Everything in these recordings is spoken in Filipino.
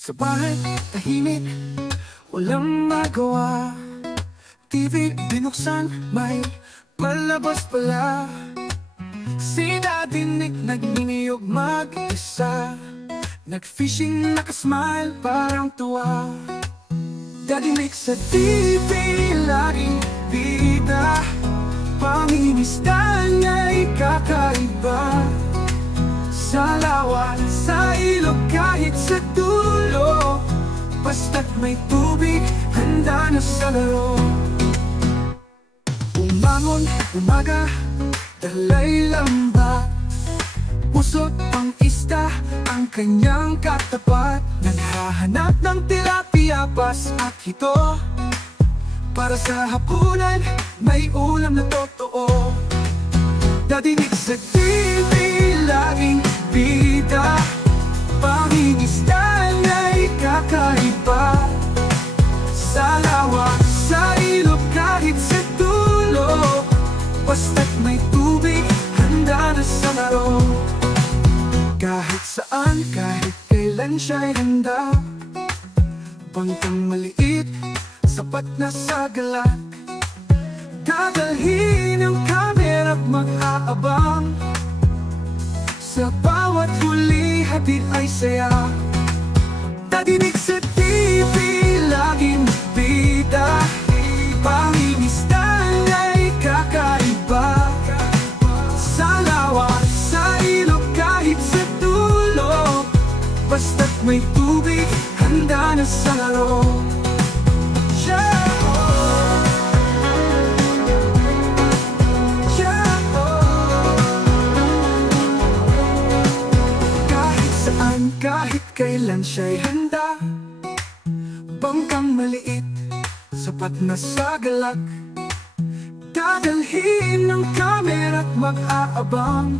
Sa bahay, tahimik, walang magawa. TV binuksan, may palabas pala. Sinadinig, nagniniyog mag-isa. Nag-fishing, nakasmile, parang tuwa. Dadinig sa TV, laging bida. Pangingisda niya'y kakaiba. Sa lawan, sa ilog, kahit sa dulo, basta't may tubig, handa na sa laro. Umangon, umaga, dalay lamba. Pusot pang isda, ang kanyang katapat. Naghahanap ng tilapia, pas at hito. Para sa hapunan, may ulam na totoo. Dadinig sa TV, laging bida. Pangingisda na'y kakaiba. Sa lawa, sa ilog, kahit sa dulo, basta't may tubig, handa na sa laro. Kahit saan, kahit kailan siya'y handa. Bangkang maliit, sapat na sa galak. Dadalhin ang kamera't mag-aabang. Sa bawat huli, hatid ay saya. Dadinig sa TV, laging bida. Pangingisda na'y kakaiba. Sa lawa, sa ilog, kahit sa dulo, basta't may tubig, handa na sa laro. Kahit kailan siya'y handa. Bangkang maliit, sapat na sa galak. Dadalhin ng kamera't mag-aabang.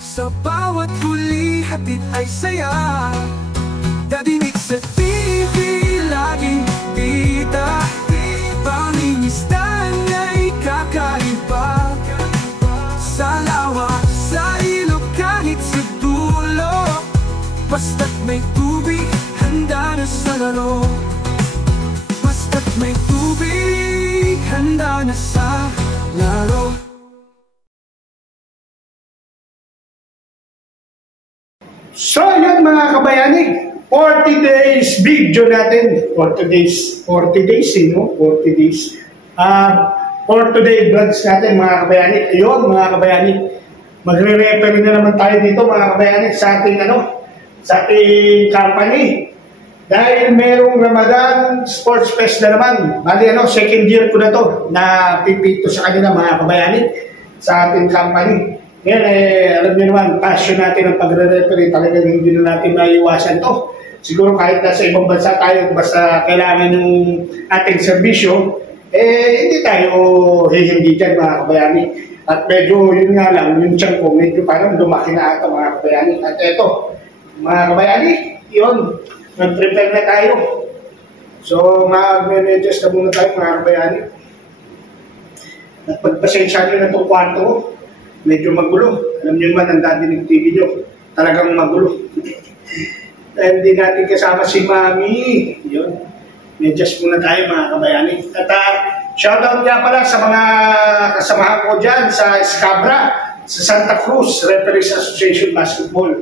Sa bawat huli, hatid ay saya. Dadinig sa TV, laging bida. Pangingisda na'y kakaiba. Sa lawa, sa ilog, kahit sa dulo, basta't may tubig, handa na sa laro. Basta't may tubig, handa na sa laro. So yun mga kabayani, 40 days video natin. 40 days no? 40 days for today vlogs natin mga kabayani. Ayun mga kabayani, magre-refer na naman tayo dito mga kabayani sa ating sa ating company. Dahil merong Ramadan Sports Fest na naman. Bali second year ko na to na pipito sa kanila mga kabayani sa ating company. Ngayon alam niyo naman, passion natin ang pagre-referee, talagang hindi na natin maiwasan to. Siguro kahit nasa ibang bansa tayo, basta kailangan ng ating serbisyo, hindi tayo hihindi dyan mga kabayani. At medyo yun nga lang, yung tiyan ko, medyo parang lumaki na ata mga kabayani. At eto, mga kabayani, yun, nag-prepare na tayo. So, mag-adjust na muna tayo mga kabayani. At pagpasensya nyo na itong kwarto, medyo magulo. Alam nyo naman, ang dadinig TV nyo, talagang magulo. Dahil hindi natin kasama si Mami. Yun, adjust muna tayo mga kabayani. At shoutout nga pala sa mga kasamahan ko dyan sa Escabra, sa Santa Cruz Referees Association Basketball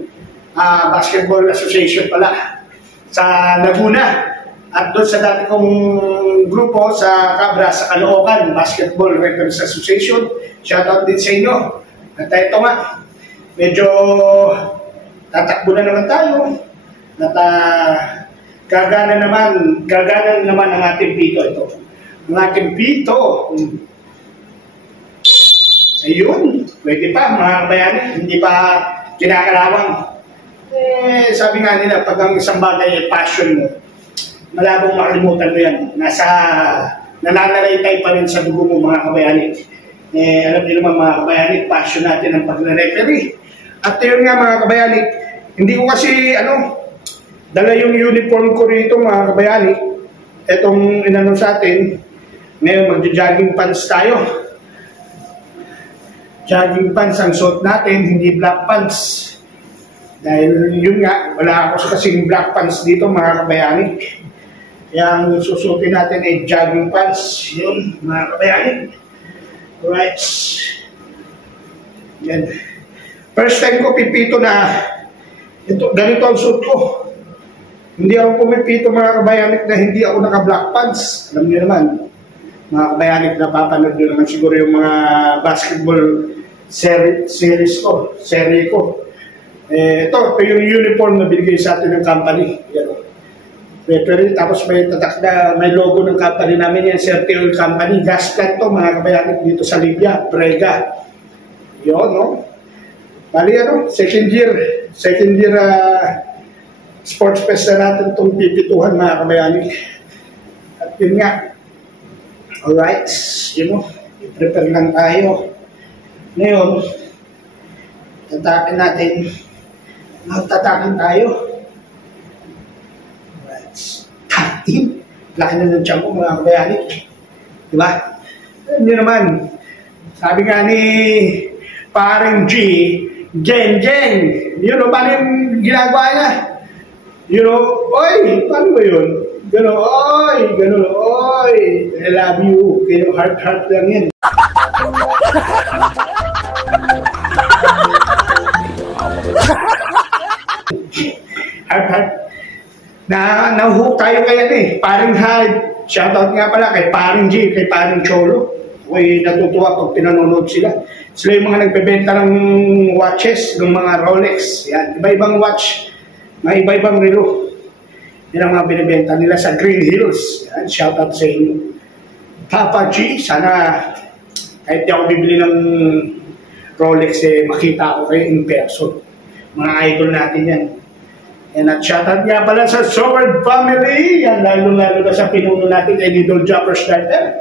Association pala, sa Laguna. At doon sa dati kong grupo sa Cabra, sa Caloocan Basketball Referees Association, shoutout din sa inyo. At ito nga, medyo tatakbo na naman tayo. At gagana naman ang ating pito ito. Ang ating pito, ayun, pwede pa mga kabayani, hindi pa kinakalawang. Sabi nga nila, pag ang isang bagay ay passion mo, malabong makalimutan mo yan. Nananalaytay pa rin sa dugo mo mga kabayani. Alam niyo naman mga kabayani, passion natin ang pagre-referee. At yun nga mga kabayani, hindi ko kasi dala yung uniform ko rito mga kabayani. Etong inano sa atin, ngayon magja-jogging pants tayo. Jogging pants ang suot natin, hindi black pants. Dahil yun nga, wala ako kasing black pants dito mga kabayani. Kaya ang susutin natin ay jogging pants. Yun mga kabayani. Alright. Yan. First time ko pipito na ganito ang suit ko. Hindi ako pumipito mga kabayani na hindi ako naka black pants. Alam niyo naman, mga kabayani, napapanood nyo naman siguro yung mga basketball series ko, serie ko. Ito yung uniform na binigay sa atin ng company. Yan. Pero tapos may tatak na, may logo ng company namin yan, Certi Oil Company. Gas plant to mga kabayan dito sa Libya, Brega. Yun, no? Bali, second year sports fest na natin itong pipituhan mga kabayan. At yun nga, alright, i-prepare lang tayo. Ngayon, tatakin tayo. Right. Takin. Laki na ng tiyan ko mga kabayani. Diba? Alam nyo naman, sabi nga ni Paring G, Jen. Yun o, paano yung ginagawa niya? Yun o, oy, paano ba yun? Gano'n, oy, I love you. Kaya heart lang yan. Heart. Nahuhook tayo kaya Paring Hyde. Shoutout nga pala kay Paring G, kay Paring Cholo. Ako'y natutuwa pag pinanonood sila. Sila yung mga nagbebenta ng watches, ng mga Rolex. Yan, iba-ibang watch, mga iba-ibang relo. Yan ang mga binibenta nila sa Green Hills. Yan, shoutout sa inyo. Papa G, sana kahit di ako bibili ng Rolex, makita ako kayo in person. Mga idol natin yan. Yan, at shoutout nga pala sa Sword Family. Yan, lalo-lalo na sa pinuno natin, Idol Jumper Starter.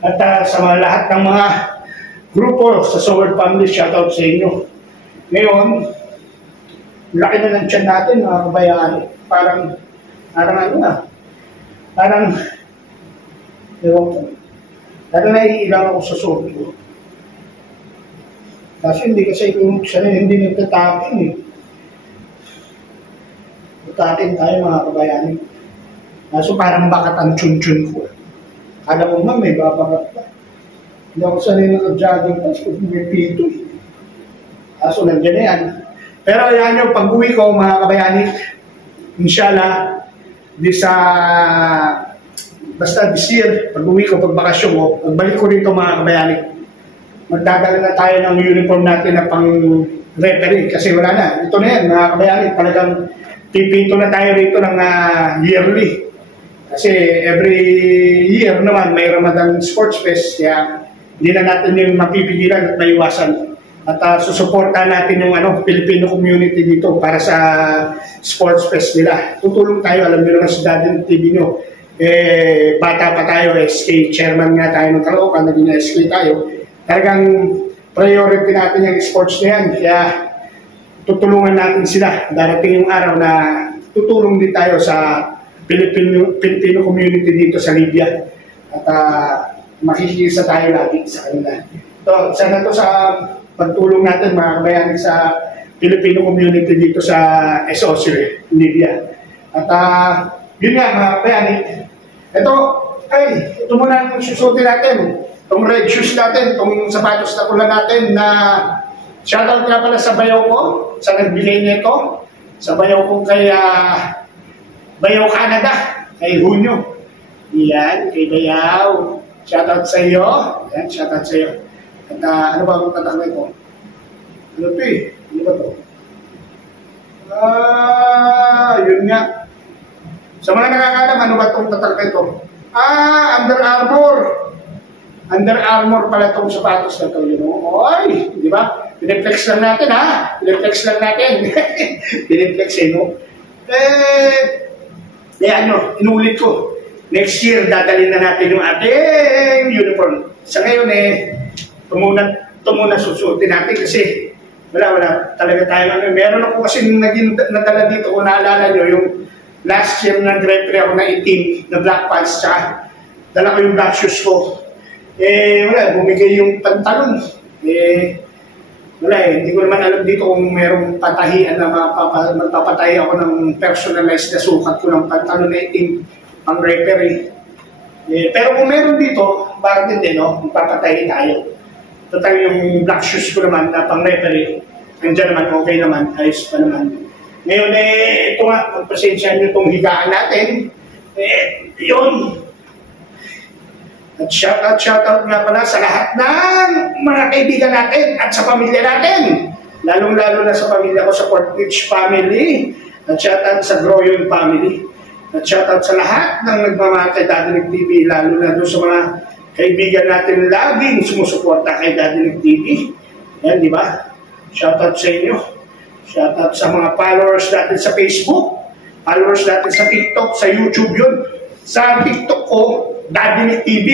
At sa mga lahat ng mga grupo sa Sword Family, shoutout sa inyo. Ngayon, laki na ng tiyan natin, mga kabayaan. Parang naiilang ako sa suot ko. Kasi kung sanay, hindi nagtatakin Tutakin tayo mga kabayani. Kaso parang bakat ang chun-chun ko. Kala mo man, may babakat pa. Hindi ako sanay naka-jogging pants kung may pito. Kaso nandiyan na yan. Pero yan yung pag-uwi ko mga kabayani, inshallah, basta this year, pag-uwi ko, pag-bakasyon ko, pagbalik ko rito mga kabayani, magdadala na tayo ng uniform natin na pang-referee kasi wala na. Ito na yan mga kabayani, talagang pipito na tayo rito ng yearly. Kasi every year naman may Ramadan Sports Fest, kaya hindi na natin yung mapipigilan at maiwasan. At susuportahan natin yung Filipino community dito para sa Sports Fest nila. Tutulong tayo, alam nyo naman sa Daddy TV nyo. Bata pa tayo, SK chairman nga tayo ng Caloocan, naging SK tayo. Talagang priority natin yung sports na yan. Kaya tutulungan natin sila. Darating yung araw na tutulong din tayo sa Filipino community dito sa Libya. At makikisa tayo lagi sa kanila. So, sana to sa pagtulong natin mga kabayan sa Filipino community dito sa SOC, Libya. At yun nga mga kabayan, ito muna ang susutin natin. Itong red shoes natin, itong sapatos na pula natin na shoutout nga pala sa bayaw ko, sa nagbigay nito, sa bayaw ko kay Bayaw Canada, kay Hunyo. Yan, kay Bayaw. Shoutout sa iyo. Yan, shoutout sa iyo. At ano ba ang tatak na ito? Ano ito Ano ba ito? Yun nga. Sa mga nakakalam, ano ba itong tatak na ito? Under Armour. Under Armour pala itong sapatos na ito. Oy, di ba? Piniplex lang natin, ha? Piniplex lang natin. Piniplex, no? Inulit ko. Next year, dadalhin na natin yung ating uniform. Sa ngayon, ito muna susuotin natin kasi wala talaga tayo. Meron ako kasi nadala dito, kung naalala nyo, yung last year nag-referee ako na itim, na black pants, tsaka dala ko yung black shoes ko. Bumigay yung pantalon. Wala eh, hindi ko naman alam dito kung merong patahian na magpapatay ako ng personalized na sukat ko ng pantalon na itim pang referee. Eh, pero kung meron dito, bakit hindi, no? Magpapatay tayo. Total yung black shoes ko naman na pang referee, nandiyan naman, okay naman, ayos pa naman. Ngayon eh, ito nga, pagpasensyahan nyo itong higaan natin, eh, yun. At shoutout nga pala sa lahat ng mga kaibigan natin at sa pamilya natin. Lalong-lalo na sa pamilya ko sa Portridge family. At shoutout sa Groyon family. At shoutout sa lahat ng nagmamahal kay Daddy Nick TV. Lalo na doon sa mga kaibigan natin laging sumusuporta kay Daddy Nick TV. Yan, di ba? Shoutout sa inyo. Shoutout sa mga followers natin sa Facebook. Followers natin sa TikTok, sa YouTube yun. Sa TikTok ko, Daddy Nick TV.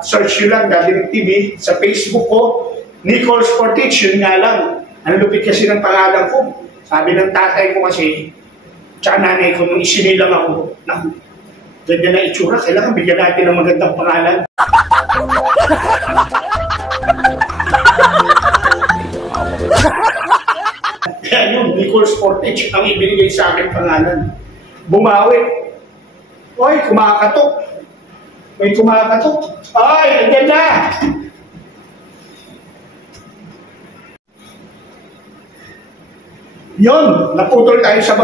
Search nyo lang, Daddy Nick TV. Sa Facebook ko, Nicole Sportich. Yun nga lang. Ang lupit kasi ng pangalan ko. Sabi ng tatay ko kasi, tsaka nanay ko, nung isinilang ako, naku, ganyan na itsura. Kailangan bigyan natin ng magandang pangalan. Kaya yun, Nicole Sportich ang ibinigay sa akin pangalan. Bumawi. Oy, kumakatok. May kumakatok. Ay, andyan na! Yon, naputol tayo sa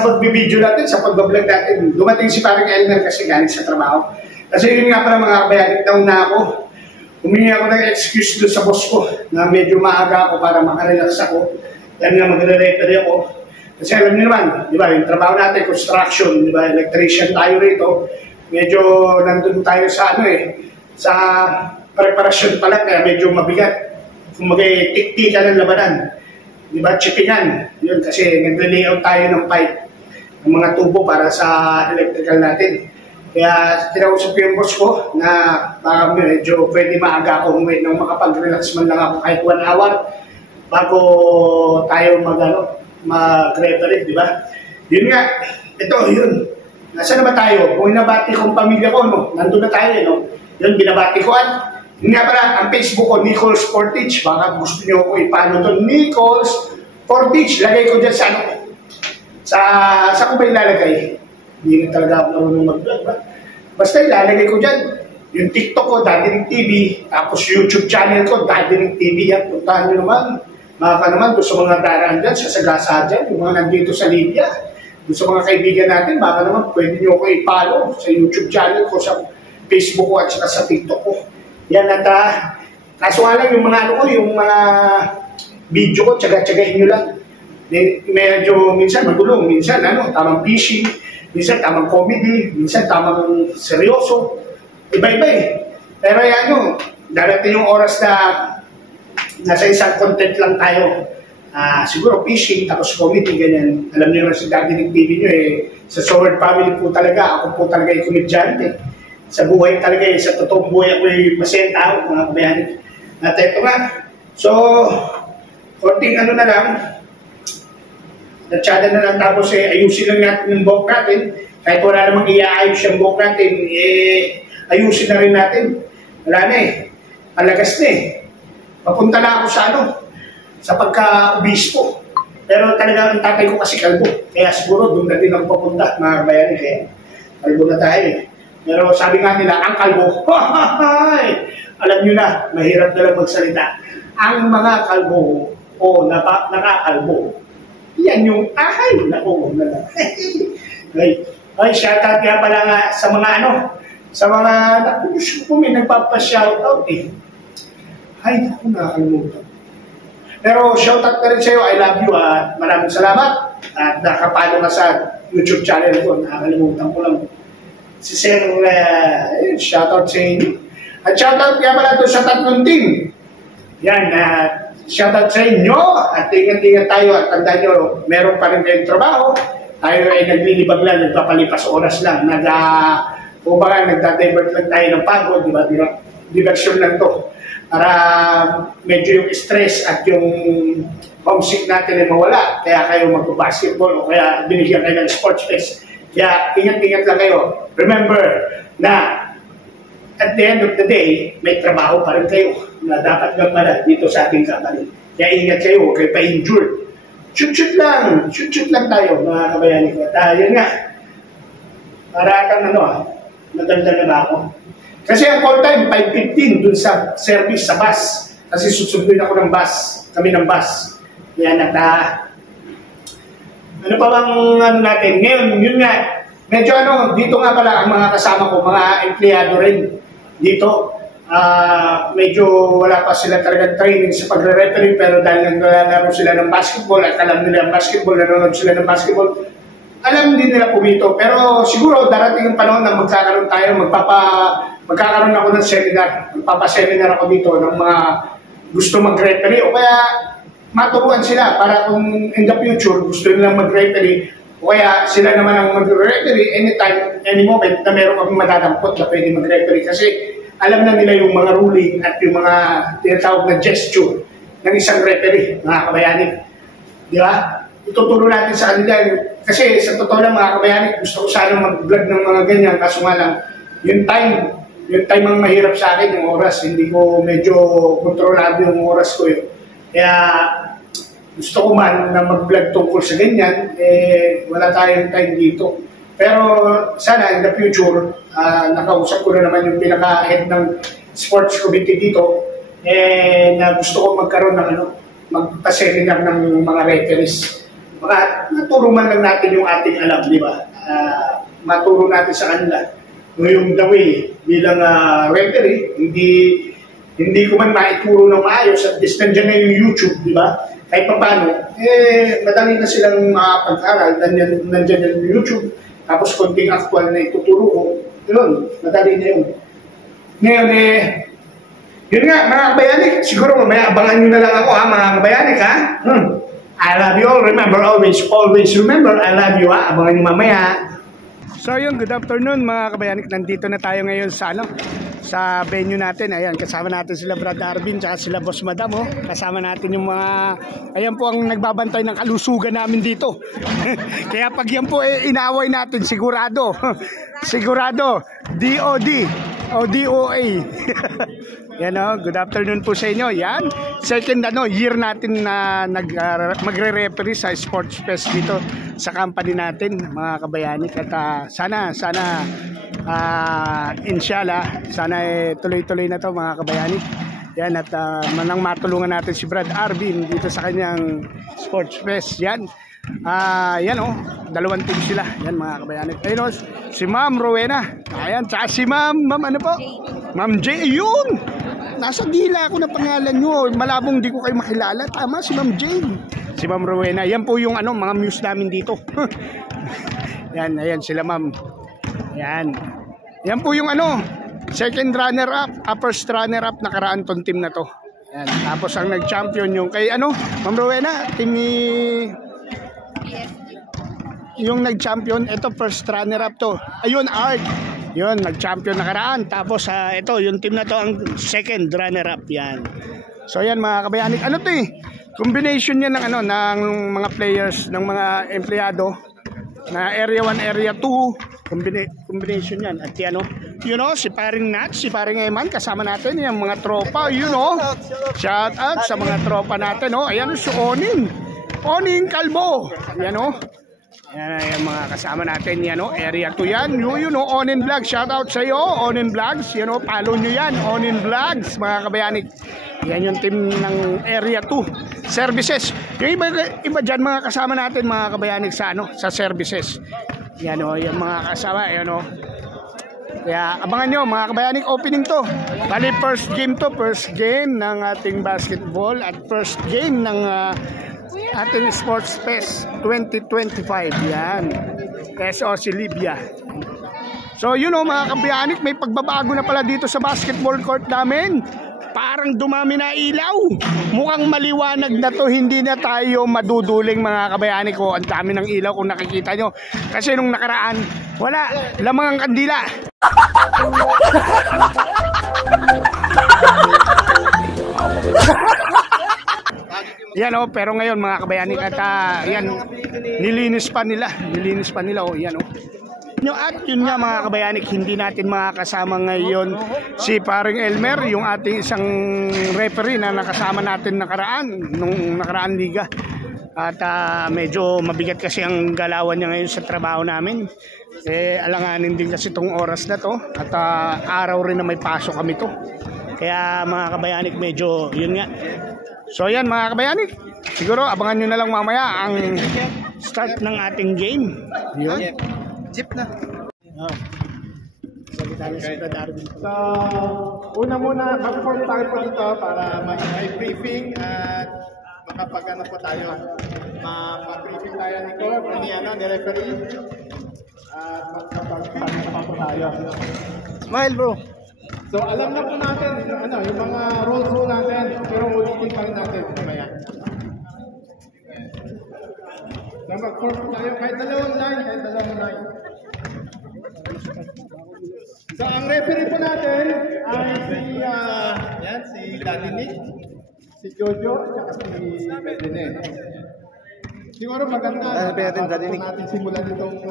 magbibideo natin, sa pagbablog natin. Dumating si Parang Elmer kasi galing sa trabaho. Kasi yun nga pala mga kabayan, down na ako. Humingi ako ng excuse doon sa boss ko na medyo maaga ako para makarelax ako. Dahil nga magre-referee ako. Kasi alam niyo naman, di ba, yung trabaho natin, construction, di ba, electrician tayo rito, medyo nandun tayo sa ano sa preparasyon pala, kaya medyo mabigat. Kung mag-tiktika ng labanan, di ba, chippingan, yun, kasi nagre-layout tayo ng pipe, ng mga tubo para sa electrical natin. Kaya kinausap ko yung boss ko na baka medyo pwede maaga ako umuwi nang makapag-relax man lang ako kahit 1 hour bago tayo mag-referee, di ba? Yun nga, ito, yun. Nasaan na ba tayo? Kung inabati kong pamilya ko, no? Nandun na tayo, no? Yun, binabati ko at yun nga pala, ang Facebook ko, Nicole Sportich. Baka gusto nyo ko ipano doon. Nicole Sportich. Lagay ko dyan sa ano? Sa ko ba ilalagay? Hindi na talaga ako marunong mag-vlog, ba? Basta ilalagay ko dyan. Yung TikTok ko, Daddy Nick TV. Tapos YouTube channel ko, Daddy Nick TV. Yan, puntahan nyo naman. Maka naman doon sa mga daraan dyan, sa Sagasa dyan, yung mga nandito sa Libya. Doon sa mga kaibigan natin, baka naman pwede nyo ko i-follow sa YouTube channel ko, sa Facebook ko at sa TikTok ko. Yan at kaso nga lang yung mga ano ko, yung mga video ko, tsaga-tsagain nyo lang. Medyo minsan magulong, minsan tamang fishing, minsan tamang comedy, minsan tamang seryoso. Iba-iba eh. Pero yan darating yung oras na nasa isang content lang tayo. Siguro fishing, tapos comedy, ganyan. Alam niyo na si Daddy Nick TV nyo sa Sword Family po talaga, ako po talaga yung komedyante. Sa buhay talaga sa totoong buhay ako yung masayang tao, mga kabayan. At ito nga, so, konting na lang, natsada na lang, tapos ayusin lang natin yung buhok natin. Kahit wala namang iaayos yung buhok natin, ayusin na rin natin. Wala na palagas na Papunta na ako sa pagka-obispo. Pero talaga ang tatay ko kasi kalbo. Kaya siguro doon na din ako papunta, mga kabayan. Kaya kalbo na tayo Pero sabi nga nila, ang kalbo, alam nyo na, mahirap na lang magsalita. Ang mga kalbo, nakakalbo, yan yung, naku, na lang. Ay, shoutout nga pala nga sa mga sa mga, naku, may nagpapa-shoutout Ay, naku, nakakalimutan. Pero shoutout na rin sa'yo, I love you, maraming salamat. At nakapalo ka sa YouTube channel ko, nakakalimutan ko lang. Si Sir, shoutout sa inyo. At shoutout nga pala doon sa tatlong team. Yan, shoutout sa inyo. At ingat-ingat tayo. At tandaan nyo, meron pa rin kayong trabaho. Tayo ay naglilibag lang, nagpapalipas oras lang. Nagda-divert lang tayo ng pagod, di ba? Diversion lang to. Para medyo yung stress at yung homesick natin ay mawala. Kaya kayo mag-basketball o kaya binigyan kayo ng sports fest. Kaya ingat-ingat lang kayo. Remember na at the end of the day, may trabaho pa rin kayo na dapat gampanan dito sa ating company. Kaya ingat kayo, huwag kayo pa-injured. Shoot lang tayo mga kabayani. At yun nga, para kang nadalda na ba ako? Kasi ang call time, 5:15 dun sa service sa bus. Kasi susundin ako ng bus, kami ng bus. Yan at ano pa bang natin? Ngayon, yun nga, medyo dito nga pala ang mga kasama ko, mga empleyado rin dito. Medyo wala pa sila talagang training sa pagre-referee, pero dahil naglalaro sila ng basketball at alam nila ang basketball, nanonood sila ng basketball, alam din nila pumito. Pero siguro darating ang panahon na magkakaroon tayo, magkakaroon ako ng seminar, magpapa-seminar ako dito ng mga gusto mag-referee o kaya maturuan sila para kung in the future gusto nilang mag-referee o kaya sila naman ang mag-referee anytime, any moment na meron kami madadampot na pwede mag-referee kasi alam na nila yung mga ruling at yung mga tinatawag na gesture ng isang referee, mga kabayani. Di ba? Ituturo natin sa kanila. Kasi sa totoo lang mga kabayani, gusto ko sana mag-vlog ng mga ganyan. Kaso nga lang, yung time ang mahirap sa akin, yung oras. Hindi ko medyo kontrolado yung oras ko yun. Kaya gusto ko man na mag-vlog tungkol sa ganyan, wala tayong time dito. Pero sana in the future, nakausap ko na naman yung pinaka-head ng sports committee dito na gusto ko magkaroon ng magpa-seminar ng mga referees. Maturo man lang natin yung ating alam, di ba? Maturo natin sa kanila yung the way bilang referee, hindi ko man maituro ng maayos at least nandiyan na yung YouTube, di ba? Kahit pa paano, madali na silang makapag-aral, nandiyan yung YouTube. Tapos konting actual na ituturo ko, yun, madali na yun. Ngayon yun nga, mga kabayanik, siguro mamaya abangan nyo na lang ako mga kabayanik I love you all, remember, always remember, I love you abangan nyo mamaya. So yun, good afternoon mga kabayanik, nandito na tayo ngayon sa venue natin. Ayan, kasama natin sila Brad Arvin tsaka sila Boss Madam. Kasama natin yung mga, ayan po ang nagbabantay ng kalusugan namin dito. Kaya pag yan po inaaway natin, sigurado DOD o DOA. Yan good afternoon po sa inyo. Yan, second year natin na magre-referee sa Sports Fest dito sa company natin mga kabayanik. At sana inshallah, sana tuloy-tuloy na to mga kabayanik. Yan at manang matulungan natin si Brad Arvin dito sa kanyang Sports Fest. Yan. Yan dalawang team sila. Yan mga kabayanik. Ayun si Ma'am Rowena. Ayan, tsaka si Ma'am ano po? Ma'am J. Yun. Nasa dila ako na pangalan nyo. Malabong di ko kayo makilala. Tama, si Ma'am J. Si Ma'am Rowena. Yan po yung mga muse namin dito. Yan, ayan sila Ma'am. Yan. Yan po yung second runner-up, first runner-up nakaraan tong team na to. Yan. Tapos ang nag-champion yung kay Ma'am Rowena, team ni yung nag-champion, ito first runner-up to. Ayun, Art. Yun, nag-champion nakaraan. Tapos ito, yung team na to ang second runner-up yan. So yan mga kabayanik, combination yan ng ng mga players, ng mga empleyado na area 1, area 2, combination yan. At si paring Nat, si paring Eman, kasama natin yung mga tropa, shout out sa mga tropa natin, ayan si Oning Kalbo, yan yan mga kasama natin, yan area 2 yan, Onin Vlogs, shout out sa iyo, Onin Vlogs, follow nyo yan, Onin Vlogs, mga kabayanik. Yan yung team ng area 2 services. Yung iba dyan mga kasama natin mga kabayanik sa services. Yan yung mga kasama, kaya abangan nyo mga kabayanik, opening to. Bali first game ng ating basketball at first game ng ating Sports Fest 2025. Yan, SOC Libya. So mga kabayanik, may pagbabago na pala dito sa basketball court namin. Parang dumami na ilaw. Mukhang maliwanag na to. Hindi na tayo maduduling mga kabayani ko. Ang dami ng ilaw kung nakikita nyo. Kasi nung nakaraan, wala. Lamang ang kandila. Yan pero ngayon mga kabayani at yan, nilinis pa nila yan nyo. At yun nga mga kabayanik, hindi natin makakasama ngayon si paring Elmer, yung ating isang referee na nakasama natin nung nakaraan liga. At medyo mabigat kasi ang galawan niya ngayon sa trabaho namin. Alanganin din kasi itong oras na to. At araw rin na may pasok kami to. Kaya mga kabayanik, medyo yun nga. So yan mga kabayanik, siguro abangan nyo na lang mamaya ang start ng ating game. Yun. Jeep na. So, una mag-report tayo po dito para may briefing at makapag-ano po tayo. Mag-briefing tayo ni Coach, ni referee. At makapag-ano po tayo. Smile bro. So, alam na po natin yung mga rules po natin, pero ulitin pa rin natin. Kaya. So, mag-form tayo kahit dalawang line. So, ang referee po natin ay si Daddy Nick, si Jojo, at si Bedene. Siguro maganda natin simulan itong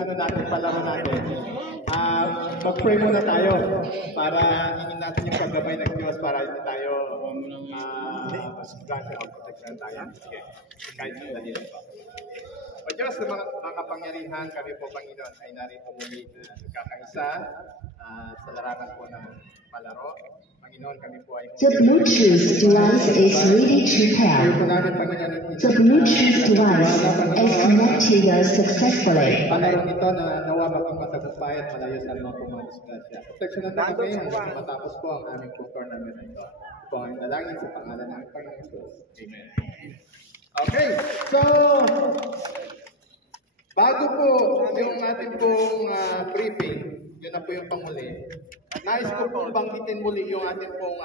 palaro natin. Mag-pray muna tayo para hingin natin yung paggabay ng Diyos para hindi tayo grasya o protection tayo. Sige, kahit ng dali lang pa. O Diyos, mga kapangyarihan, kami po Panginoon ay narito muli nagkakaisa sa larangan po ng palaro. Panginoon, kami po ay The Bluetooth device is ready to pair. The Bluetooth device is connected successfully. Palarong ito na nawa maging matagumpay at malayo sa mga pumadisgrasya. Proteksyonan na kami hanggang matapos po ang aming tournament na ito. Po ang dalangin sa pangalan ng Panginoon Jesus. Amen. Okay, so bago po yung ating pong briefing, yun na po yung panghuli. Nais ko pong banggitin muli yung ating pong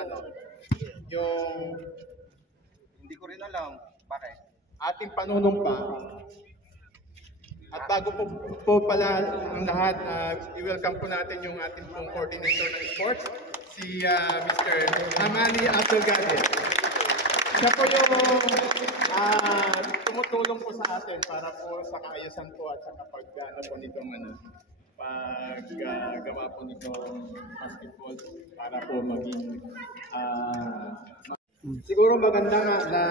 yung Hindi ko rin alam. Bakit? ating panunumpa. At bago po pala ang lahat, i-welcome po natin yung ating pong coordinator ng sports, si Mr. Hamani Abdelgader. Siya po yung tumutulong po sa atin para po sa kaayusan po at sa kapag-ano po nitong paggawa po nitong basketball para po maging siguro maganda nga na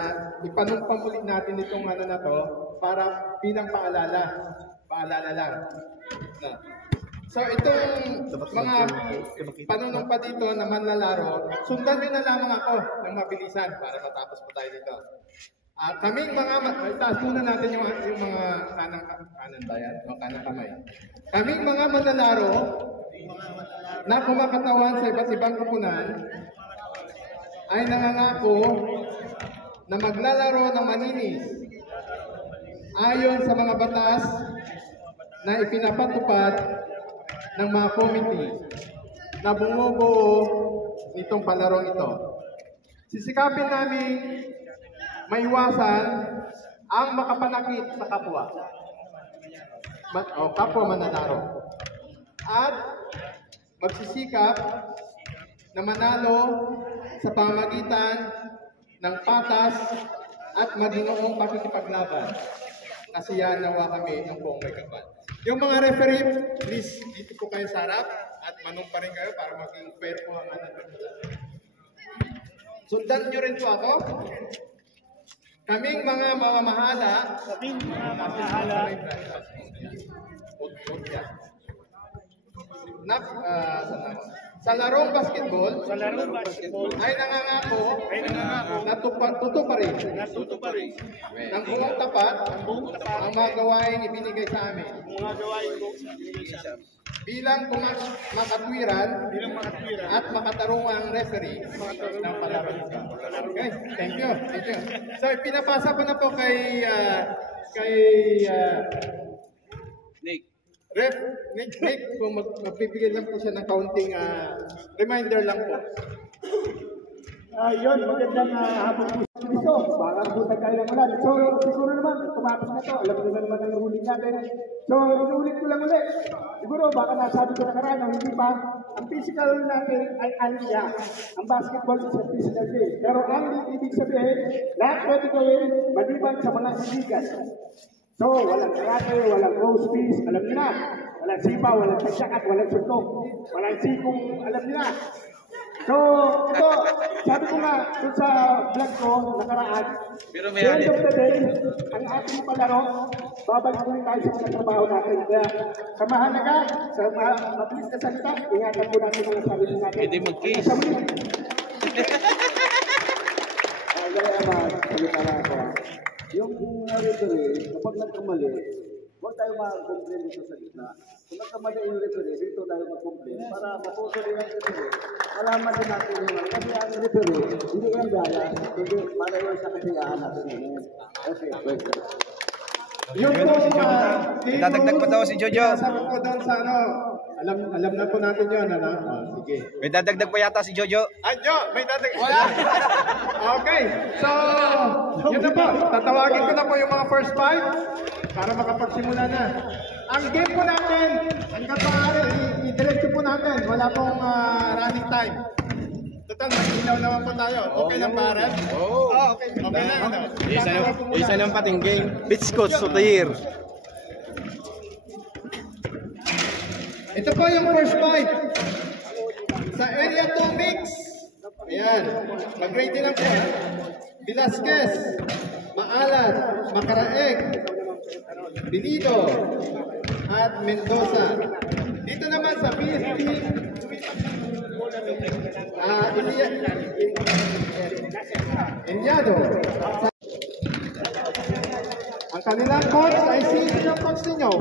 ipanumpa ulit natin itong na to para bilang paalala lang. So itong mga panunumpa dito na manlalaro, sundan nyo na lamang ako ng mabilisan para matapos po tayo dito. Kaming mga, itaas muna natin yung mga kanan ba yan? Yung kanang kamay. Kaming mga manlalaro na kumakatawan sa iba't ibang koponan ay nangangako na maglalaro ng maninis ayon sa mga batas na ipinapatupad ng mga committee na bumubuo nitong palarong ito. Sisikapin namin maiwasan ang makapanakit sa kapwa o kapwa manlalaro at magsisikap na manalo sa pamamagitan ng patas at maginoong pakikipaglaban. Nasiyahan nawa kami ng buong may kapal. Yung mga referee, please, dito po kayo sa harap at manumpa rin kayo para maging fair po ang sundan nyo rin po ako. Kaming mga mamamahala, sa larong basketball, ay nangangako na tutuparin ng buong tapat ang mga gawain ibinigay sa amin. Bilang makatwiran at makatarungang referee ng palaro nito. Okay, thank you. So, pinapasa ko na po kay Nick, kung magbibigay lang po siya ng counting reminder lang po. Yun, magandang hapon po dito. Baka buta tayo lang ulan. So, siguro naman, tumapos na to. Alam mo naman ang ruling natin. So, inuulit ko lang ulit. Siguro, baka nasabi ko na karano, hindi pa. Ang physical natin ay anliya. Ang basketball is a physical game. Pero ang ibig sabihin, lahat pwede gawin maliban sa mga iligan. So, walang karate, walang roast beef, alam niyo na. Walang sipa, walang pagsakat, walang suntok. Walang sikong, alam niyo na. So, ito, sabi ko nga, dun sa vlog ko, nakaraan, Pero the end of the day, ang ating palaro, babalik ko rin tayo sa mga trabaho natin. Kaya, sa mahalaga, sa mabilis na salita, ingatan po natin mga sarili natin. Pwede mag-kiss. Salita lang ako. Yung referee, kapag nagkamali, huwag tayo mag-complain dito sa gitna. Kung nagkamali yung referee, dito tayo mag-complain para mapuso rin ang referee. Malaman din natin yung kasi ang referee, hindi yan gaya, kundi para yun sa kasiyahan natin yun. Okay, wait. Yung po, Dadagdag pa daw si Jojo. sabi ko doon sa ano, alam na po natin yun, ano? Sige. May dadagdag pa yata si Jojo. Ay, Jo, may dadagdag. Wala. Okay, so, yun na po. Tatawagin ko na po yung mga first five para makapagsimula na. Ang game po natin, hanggang maaari, i-diretso po natin. Wala pong running time. Total, mag-ilaw naman po tayo. Okay lang ba, Red? Oo. Okay. Okay na, ano? Isa lang pating game. Beach coach of the year. Ito po yung first fight. Sa area 2 mix. Ayan. Mag-rate lang po. Velasquez, Maalat, Macaraeg, Benito, at Mendoza. Dito naman sa PSP, Inyado. Ang kanilang coach ay sinong coach ninyo?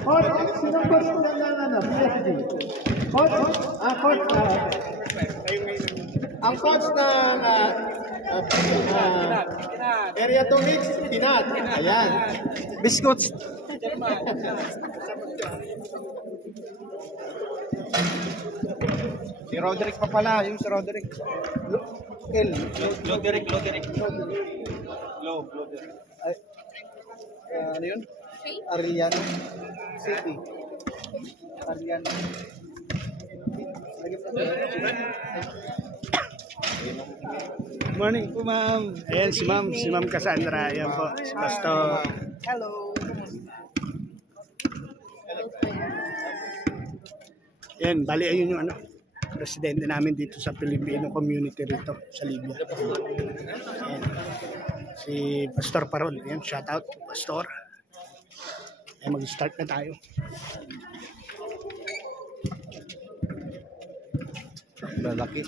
Coach, sinong coach ninyo ng PSP? Coach, ang coach ng area 2 mix, Tinat. Ayan. Biscuits. Si Roderick pa pala, yung si Roderick. Loderick. Loderick. Ano yun? Arellano City. Arellano. Good morning po, ma'am. Ayan si Ma'am Cassandra. Ayan po, si Pastor. Hello. Ayan, bali ayun yung ano, presidente namin dito sa Filipino community rito sa Libya. Ayan. Si Pastor Paron. Ayan, shout out Pastor. Ayan, mag-start na tayo. Lalaki.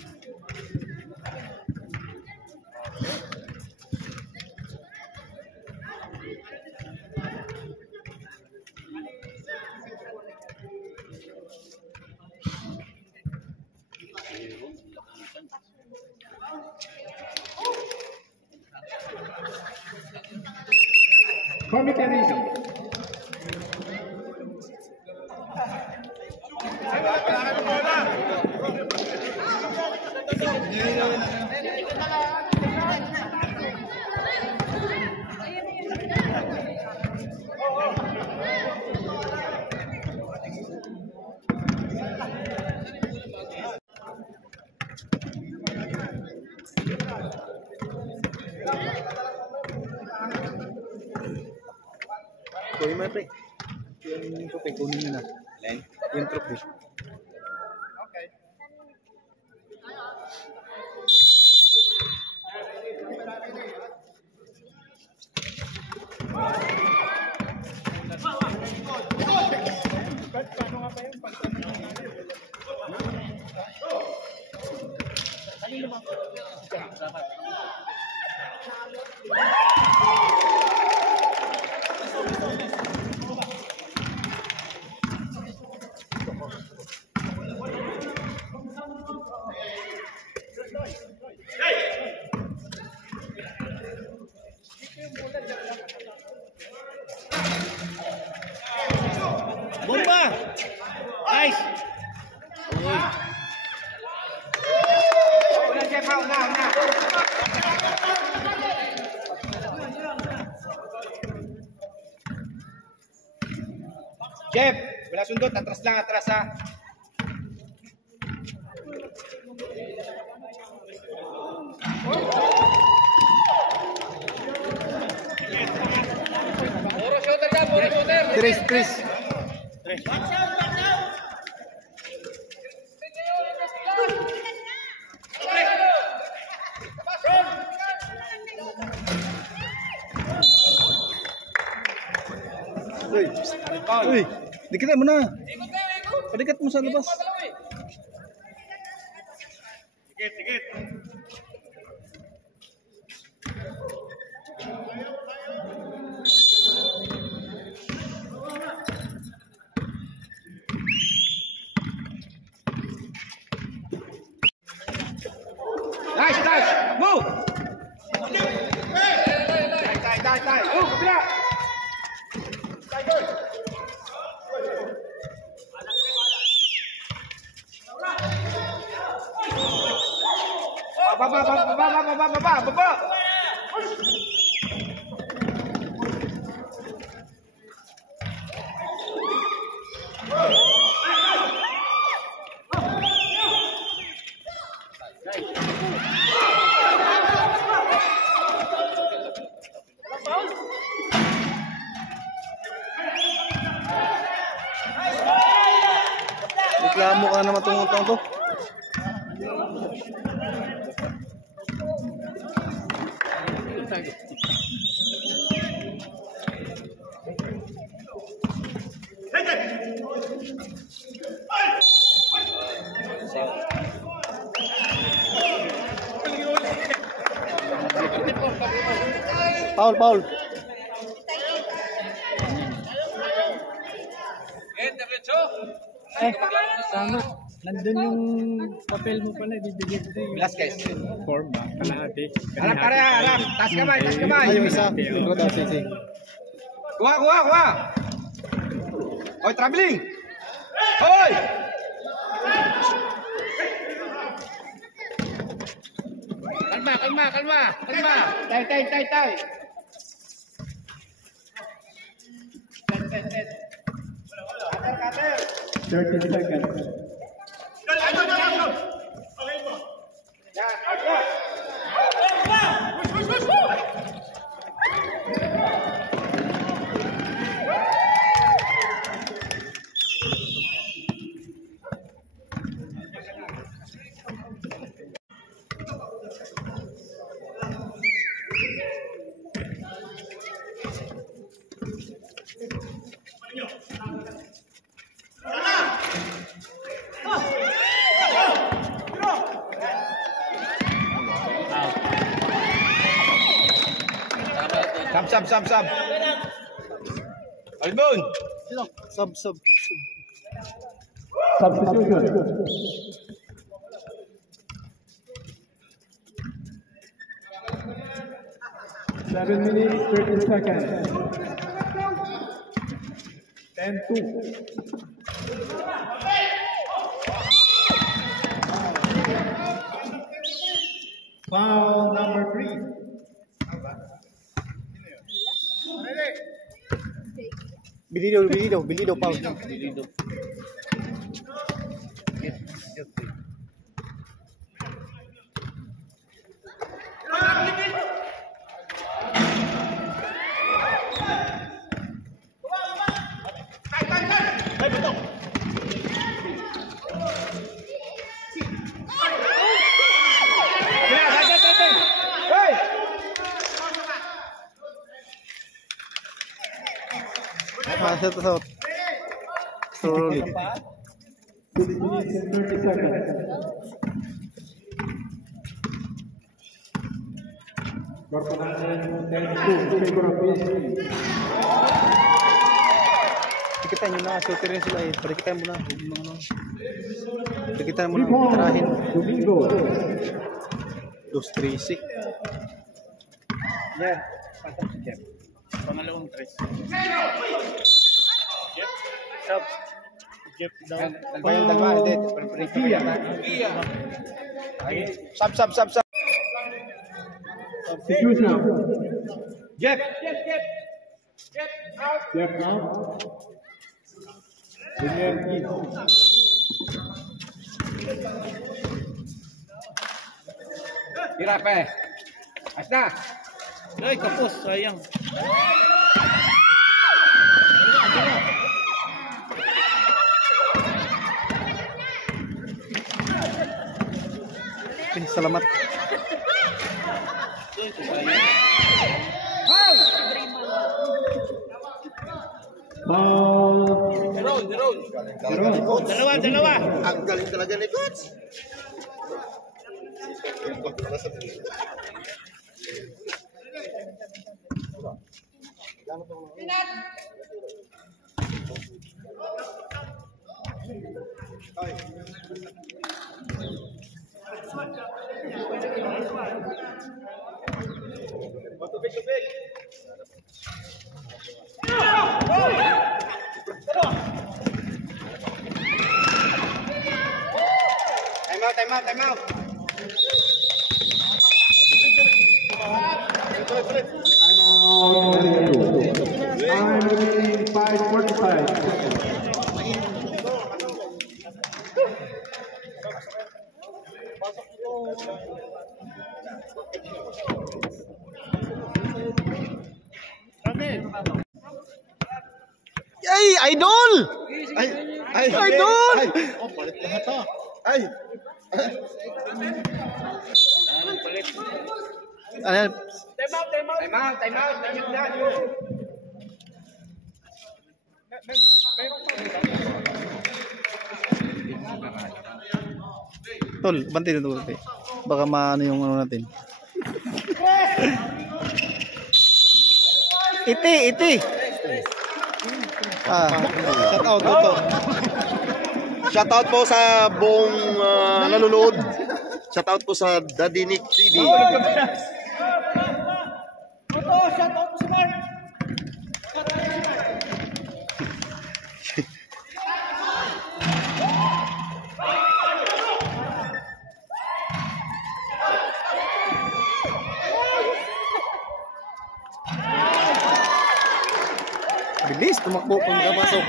Commentary. Kunin mo na pre. Yung trophy, kunin nyo na. Yung trophy. Bomba! Nice! Jeff, wala sundot. Atras lang, atras ha. Tres. Uy, dikitan mo na. Padikat mo sa labas. Dikit. Nice. Move. Tay. Oh, kabila. Baba. Reklamo ka naman tungutang to. Paul. Tama. Nandun yung papel mo pala, bibigyan ko yung Velasquez. form ba? Kalahati. Harap. Tas kamay. Ay, yung isa. Likod ang sisi. Kuha. Oy, traveling. Hoy! Kalma. Tay. Cutter. 30 seconds. Sub. Albon. Sub. Substitution. Seven minutes, 30 seconds. 10-2. Foul number 3. Bilido, Paul. Masuk ke saut. Slowly. 6 minutes and 30 seconds. Pertengahan 10-2 favor of PSG. Dikitan nyo na, shooterin sila eh. Padikitan mo na. Dikitan mo na, tarahin. Domingo. 2-3-6. Yan. Patap si Jeff. Pangalawang 3. Jeff. Jeff down. Dalawa. Sub. Substitution. Jeff. Jeff now. Daniel Keith. Hirap eh. Asna. Ay, kapos. Sayang. Okay, salamat. Dalawa. Ang galing talaga ni Coach. Time out. I'm 5:45. Ay, idol! Idol! Oh, palit lahat to. Ay! Ayan. Time out. Tol, banti na tol. Baka maano yung ano natin. Iti. Shout out to. Shout out po sa buong nanonood. Shout out po sa Daddy Nick TV. Bilis, tumakbo kung kapasok.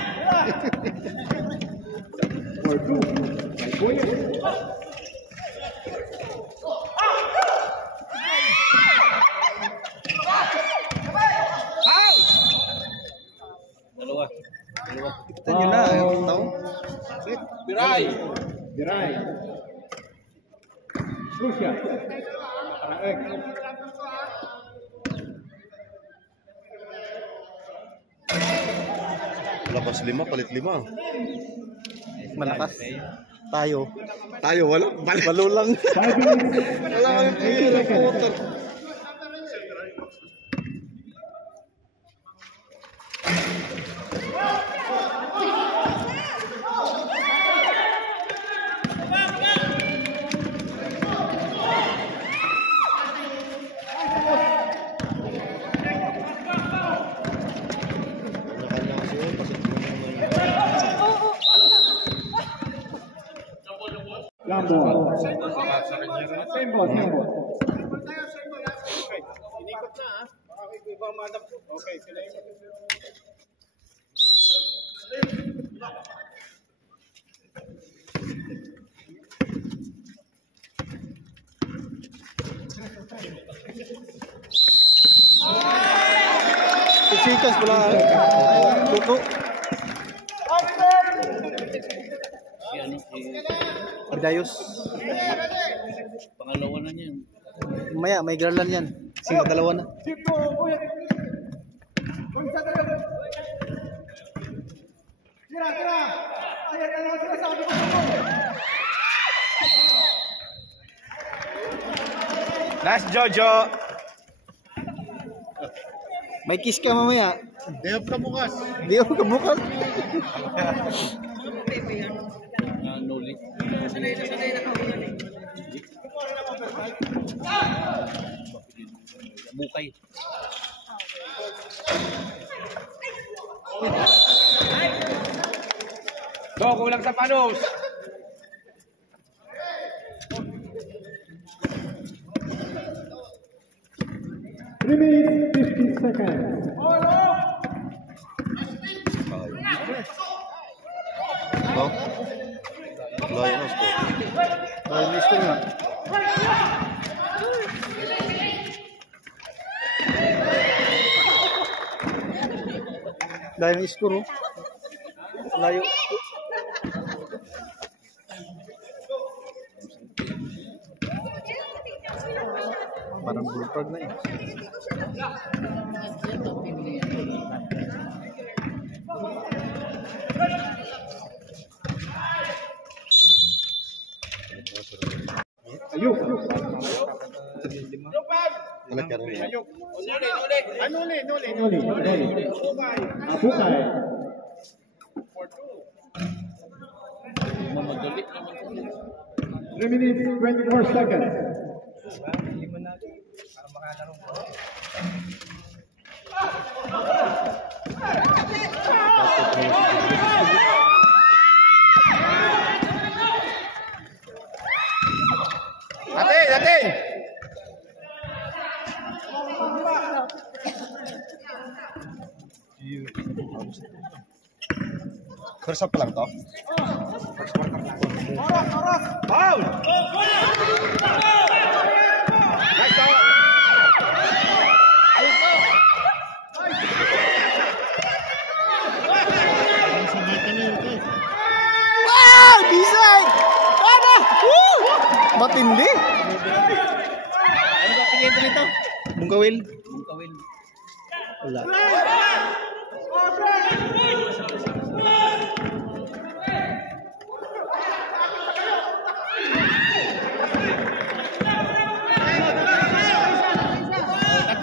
Dalawa. Kita nyo na, yung tao. Biray. Lucia. Labas 5, palit 5. Malakas. Tayo. Wala. Balo lang. Wala kami pihira po. Same ball. Okay, sila yung Sikas pula. Tuto. Agdayos. Pangalawa na niyan. Maya, may gralan yan. Sige, dalawa na. Nice, Jojo. May kiss ka mamaya. Day off ka bukas. Di ako kabukas. Noli. Bukay. Kulang sa panos. Remains 50 seconds. No? Lioness po. Miss ko nga. Dahil ng iskuro. Layo. Parang bullfrog na eh. Ayok. Nuli. Abukay. 3 minutes, 24 seconds. Atin! First up pa lang to? Foul! Nice foul! Wow! Decent! Ano? Woo! Matindi! Ano ba pinito nito? Bungkawil? Wala.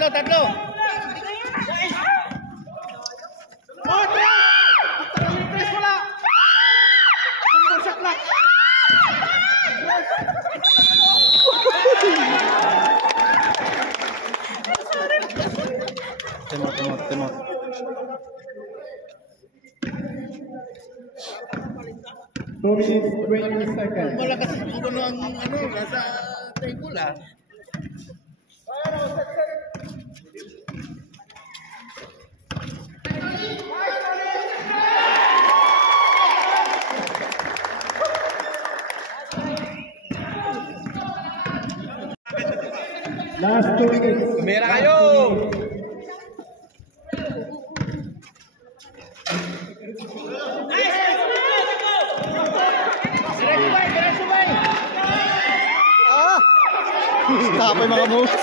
Tatlo! Timot. Two minutes, 20 seconds. Malakas siguro ang nasa table ah. Last 2 minutes. Mera kayo! Stop yung mga moves.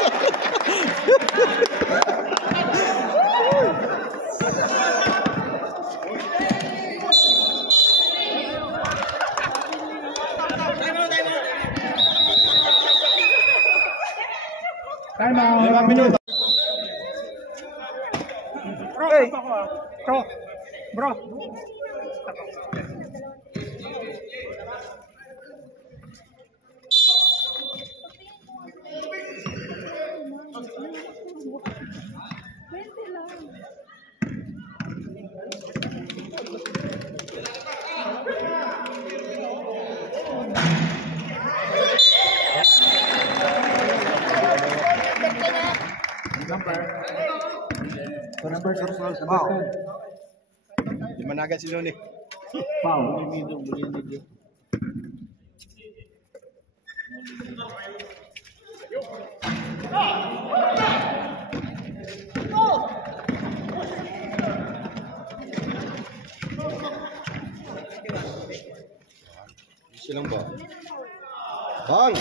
Time out. 5 minuto. Bro. Di managan si Noni. Foul. Silang ba? Bang!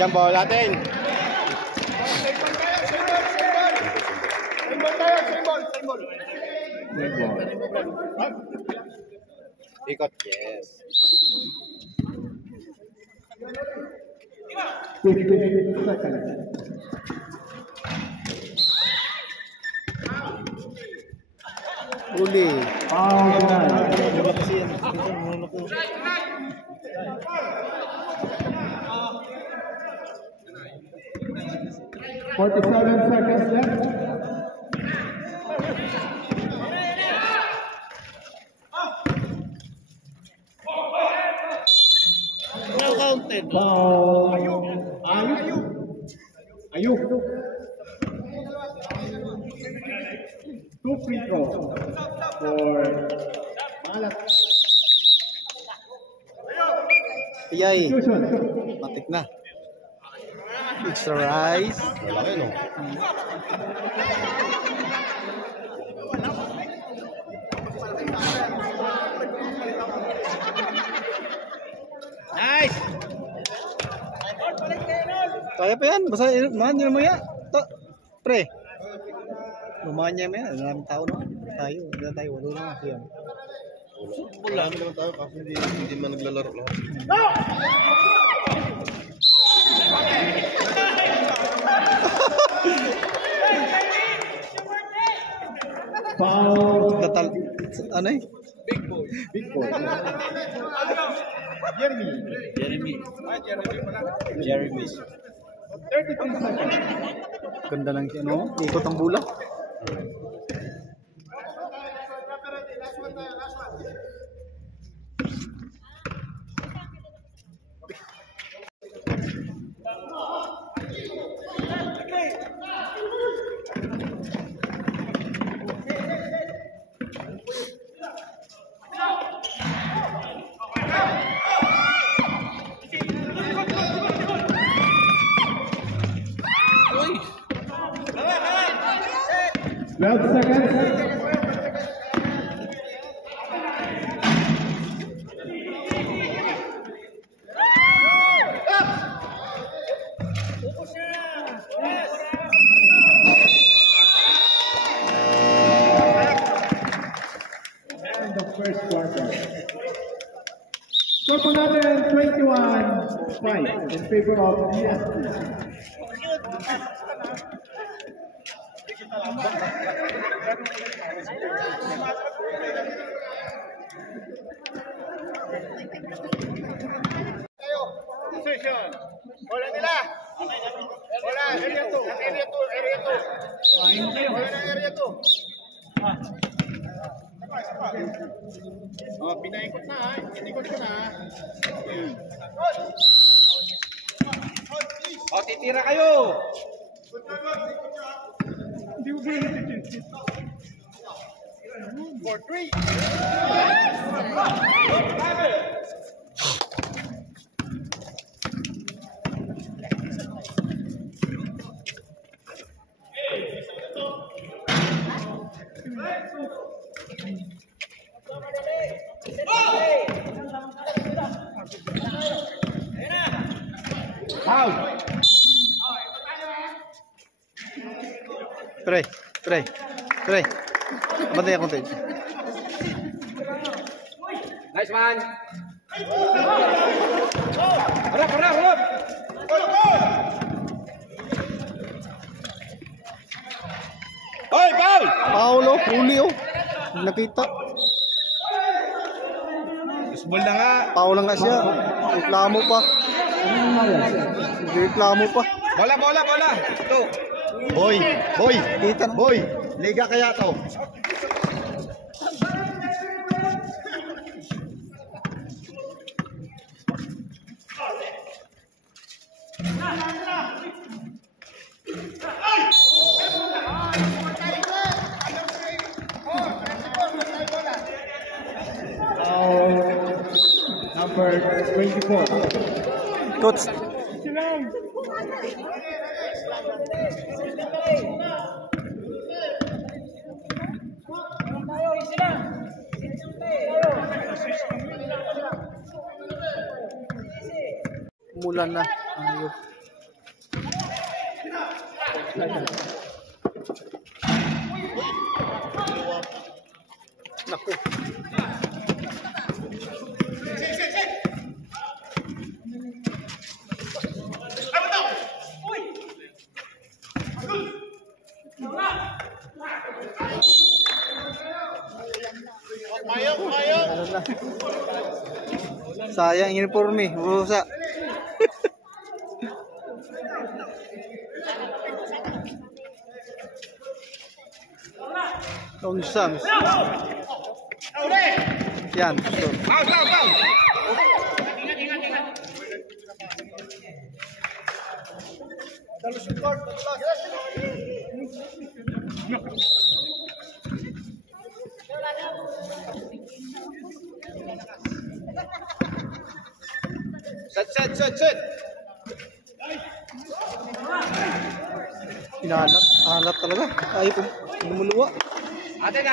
Yan ball natin. Ikot, yes. 50 seconds. Uli. Foul tonight. Forty-seven seconds left. No counted. Foul. Ayuk. Two free throws for Malat. Iyay. Tuition. Matik na. Extra rice. Wala kayo, no? Kaya pa yan. Basta man yun mo yan. Pre. Lumahan niya mo yan. Maraming tao naman. Tayo. Hindi na tayo. Walo naman. Siya. Wala naman tayo kasi hindi man naglalaro lahat. Foul. Ano eh? Big boy. Jeremy. 32 seconds. Ganda lang siya, no? Ikot ang bola. And the first quarter. So for another 21-5 in favor of ESP. Titira kayo! Pre. Bantay ako tayo. Nice man. Harap. Hoy, Paul! Paulo, huli oh. Nakita. Baseball na nga. Paulo nga siya. Reklamo pa. Bola. Ito. Boy! Kita na. Boy! Liga kaya to. Number 24. Coach. Mulan na. Ayun. Naku. Sayang uniforme, busa. Longsang. Yan. Set. Alat talaga. Ayaw ko lumuluwa. Atin.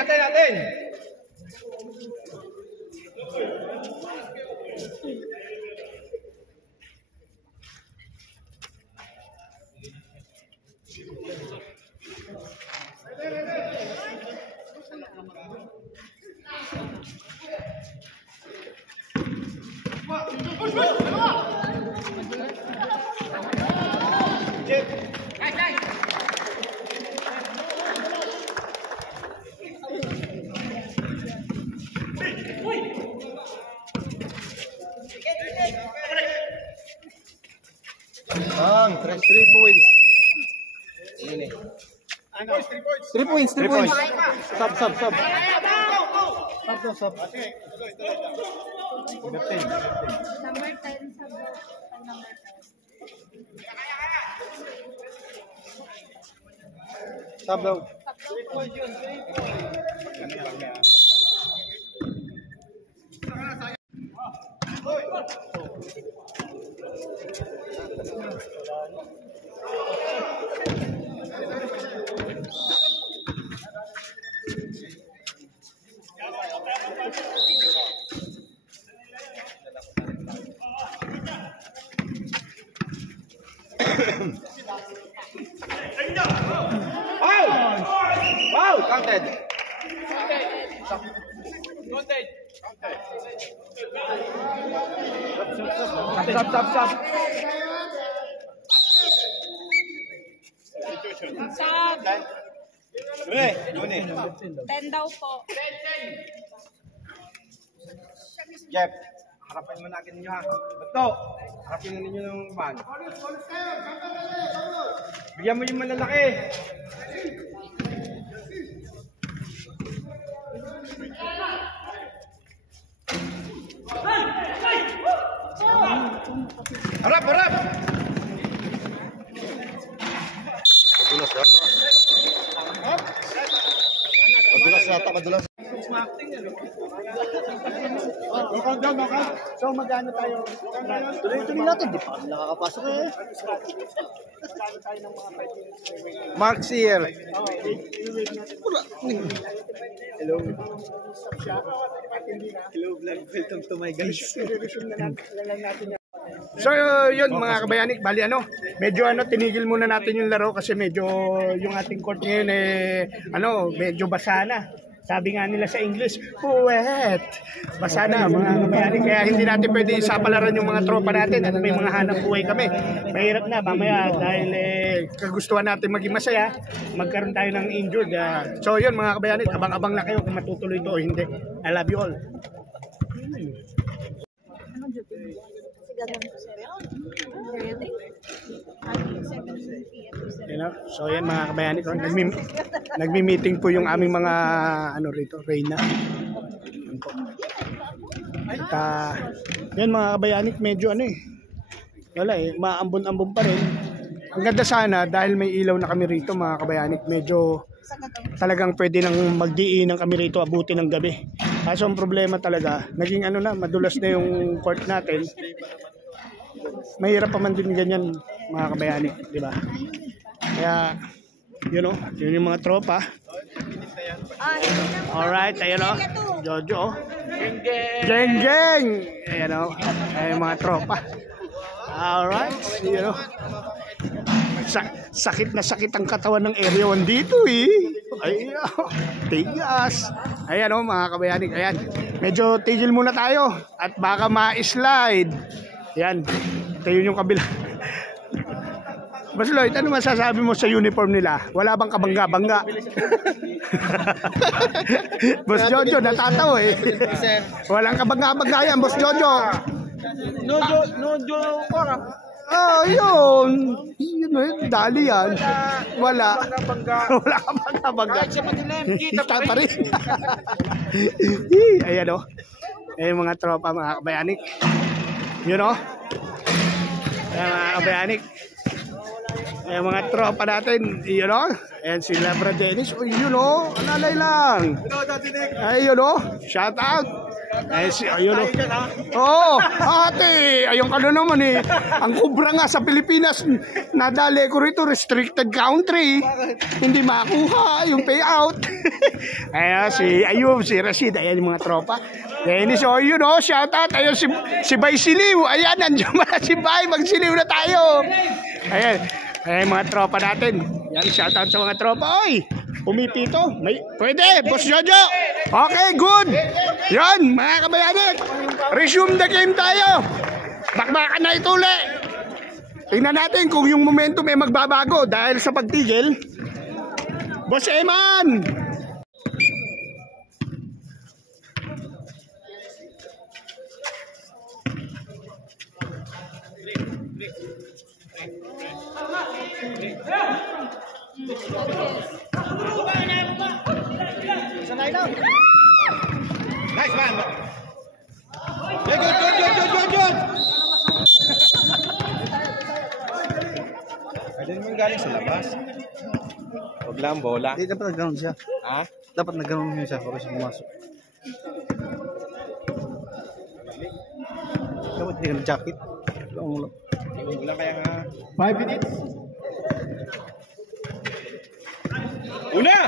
Ang 3 points. Ini. 3 points. Sub. Sub. Number 10, number 10. Sub daw. Wow! Counted. Stop. Dune. 10 daw po. Jeff, harapin mo natin ninyo ha. Bato, harapin na ninyo ng van. Bigyan mo yung malalaki. Harap! Madulas. So magano tayo? Tuloy natin, di pa nakakapasok eh. Mark's here. Hello. Hello vlog, welcome to my guys. So yun mga kabayanik, bali medyo tinigil muna natin yung laro kasi medyo yung ating court ngayon medyo basa na. Sabi nga nila sa English, wet. Basa na mga kabayanik, kaya hindi natin pwede isapalaran yung mga tropa natin at may mga hanap buhay kami. Mahirap na mamaya dahil kagustuhan natin maging masaya, magkaroon tayo ng injured. So yun mga kabayanik, abang-abang na kayo kung matutuloy ito o hindi. I love you all. So yan mga kabayanik, nagmi-meeting po yung aming mga rito, Reyna. Yan mga kabayanik, medyo wala maambon-ambon pa rin. Ang ganda sana dahil may ilaw na kami rito mga kabayanik, medyo talagang pwede nang magdiinan kami rito abuti ng gabi. Kaso ang problema talaga, naging madulas na yung court natin. Mahirap pa man din ganyan mga kabayanik, di ba? Kaya yun yung mga tropa. Alright, ayun Jojo. Geng. Ayan ayun mga tropa. Alright, sakit na sakit ang katawan ng Area 1 dito Ay, tigas. Ayan mga kabayanik, ayan. Medyo tigil muna tayo at baka ma-slide. Ayan, ito yung kabila. Boss Lloyd, ano masasabi mo sa uniform nila? Wala bang kabangga-bangga? Boss Jojo, natataw Walang kabangga-bangga yan, Boss Jojo. No Cora. Yun. Dali yan. Wala kabangga-bangga. Kita pa rin. Ayan Ayan mga tropa, mga kabayanik. Ayan mga kabayanik. Ayan mga tropa natin, ayan si Labra Dennis, analay lang. Shout out. Ate, ayun ka na naman Ang kubra nga sa Pilipinas, nadali ko rito, restricted country. Hindi makuha yung payout. Ayan si Ayub, si Rashid, ayan yung mga tropa. Dennis, shout out. Ayun si Bay Siliw, ayan, nandiyan na si Bay, magsiliw na tayo. Ayan mga tropa natin. Yan, shout out sa mga tropa. Oy, pumipito. Pwede, Boss Jojo. Okay, good. Yan, mga kabayanin. Resume the game tayo. Bakbakan na ito ulit. Tingnan natin kung yung momentum ay magbabago dahil sa pagtigil. Boss Eman. Sanay na. Nice man. Good. Pwede naman galing sa labas. Huwag lang bola. Hindi, dapat nag-ground siya. Ha? Dapat nag-ground siya para siya pumasok. Dapat hindi ka nag-jacket. Wala kaya nga. 5 minutes. Una!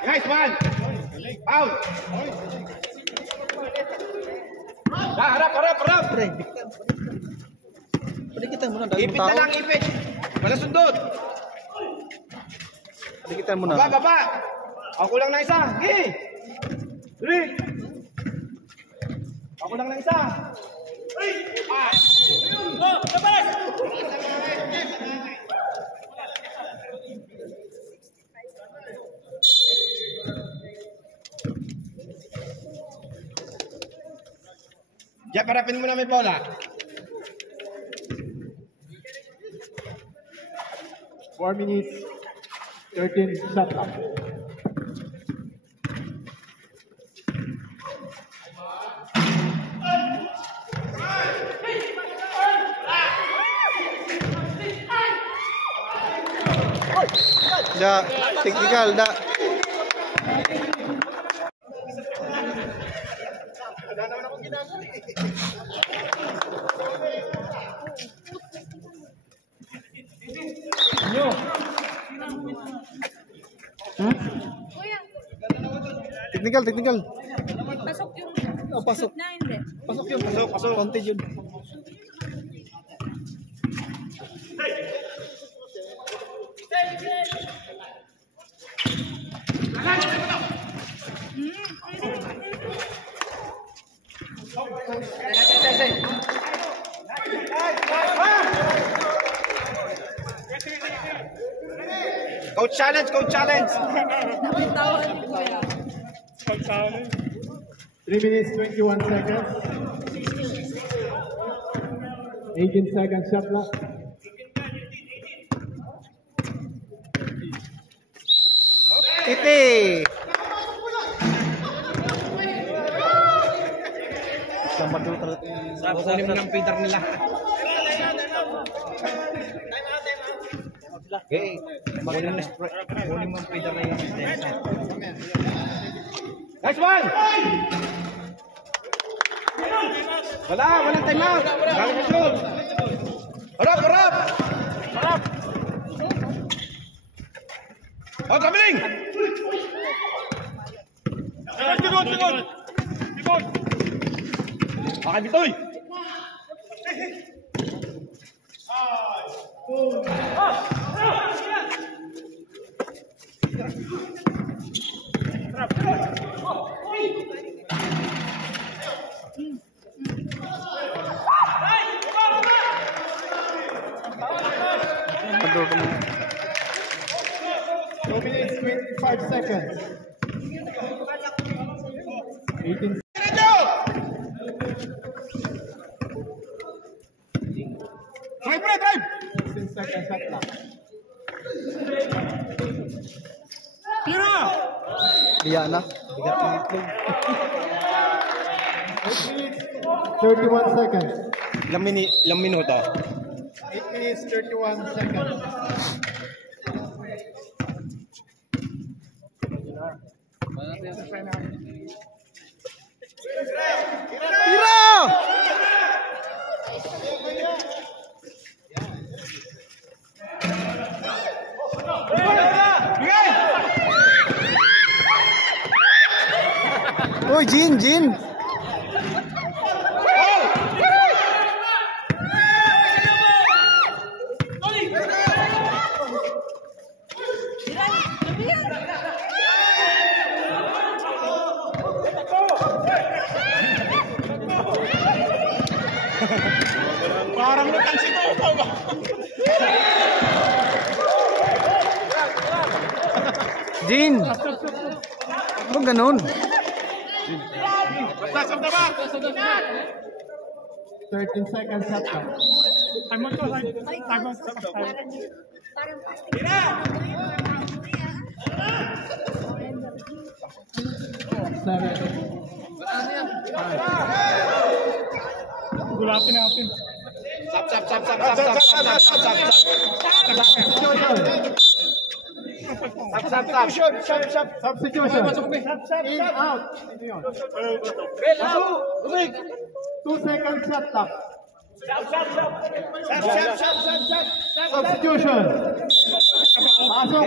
Nice man! Out! Harap! Pre, padikitan mo na. Ipit na lang, ipit! Wala sundot! Padikitan mo na. Baba! Ako lang na isa! Gi! Three! Ako lang na isa! Ah! Diyan, parapin mo na may bola. 4 minutes. 13 shot clock. Da, technical, da. Technical. Pasok yung... Oh, pasok. Na, hindi. Pasok yun. Pasok. Konti yun. Coach challenge! Napitawan ni Kuya. 3 minutes, 21 seconds. 18 seconds shot clock. Iti! Selamat dulu terus. Kunin mo ng feeder nila. Okay. Kunin mo ng feeder na yun. Nice one! Walang time out! Galing ka shoot! Harap! Oh, kamiling! Sigod! Bakit bitoy? Aduh, kemana? 2 minutes, 25 seconds. 18 Drive! 16 seconds shot clock. Iya na. Bigat ng itlog. 31 seconds. Ilang minuto? 8 minutes, 31 seconds. Tira! Oi, Jin. Parang lutang si Toto ba? Jean! Huwag ganun. 13 seconds shot clock. Time out. Time out. Seven. Gulapin natin. Substitution. In, out. 2 seconds shot clock. Substitution. Pumasok.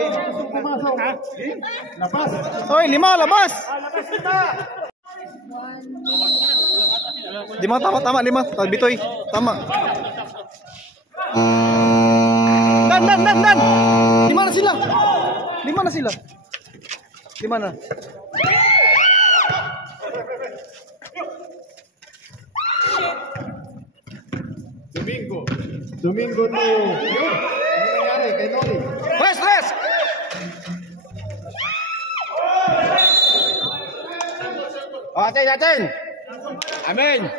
Labas. Hoy, 5, labas! 5, tama, 5. Bitoy, tama. Dan! 5 na sila. 5 na sila. 5 na. Domingo to. Ano nangyari kay Noli? Rest! Atin! Amen!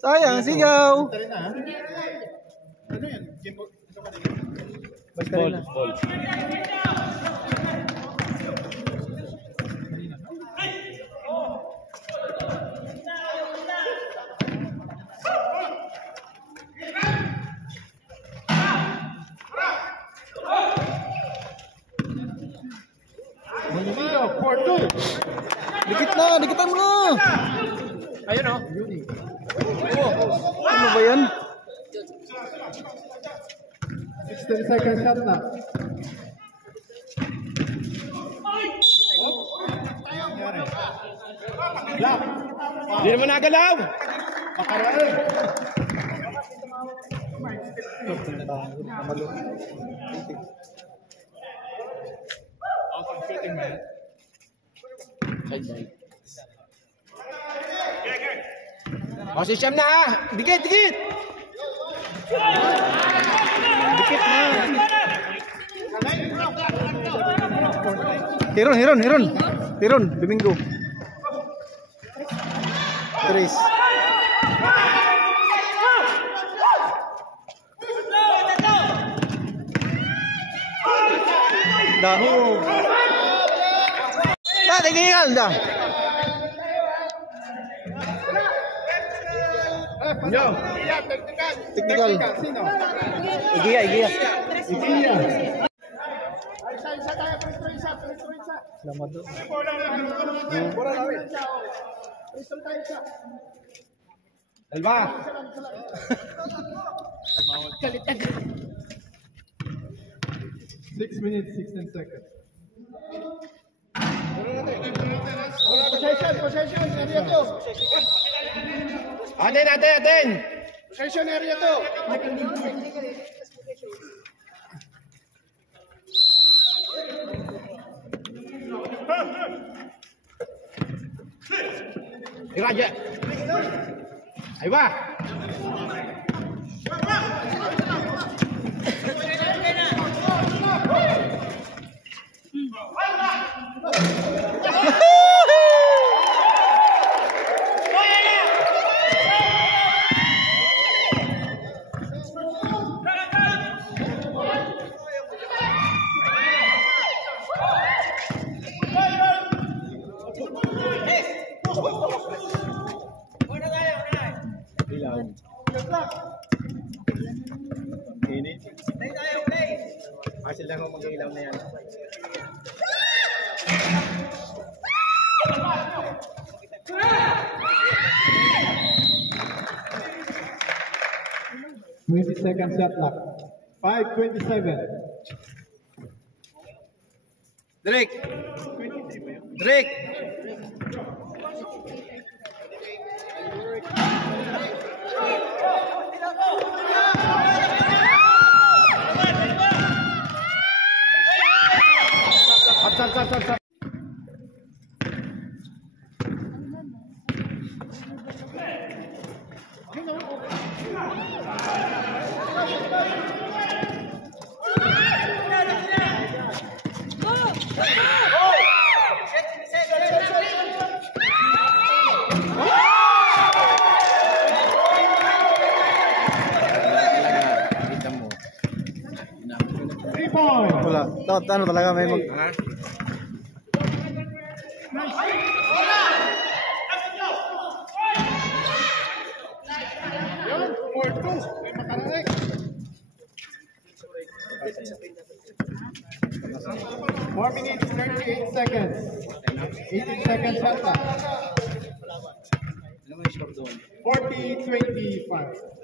Sayang, sigaw! Ball. Dikitan mo na! Ayun o. Ano ba yan? 16 seconds shot na. Hindi naman nagalaw! Makarain. O, si Siyam na ha! Dikit! Dikit na! Hiron! Domingo. Tres. Daho. Tinggal dah. Technical. Igia. Selamat tu. Elba. 6 minutes, 16 seconds. Possession, area to. Atin. Possession area to. Raja. Ayo ba. Ini. Hasil lang mo mag-ilaw na yan. Second shot clock. 5:27. Drake. Up. point. Wala. Dapat ano talaga may mag... Yun, 4-2. May makaranik. 4 minutes, 38 seconds. 18 seconds half. 40-25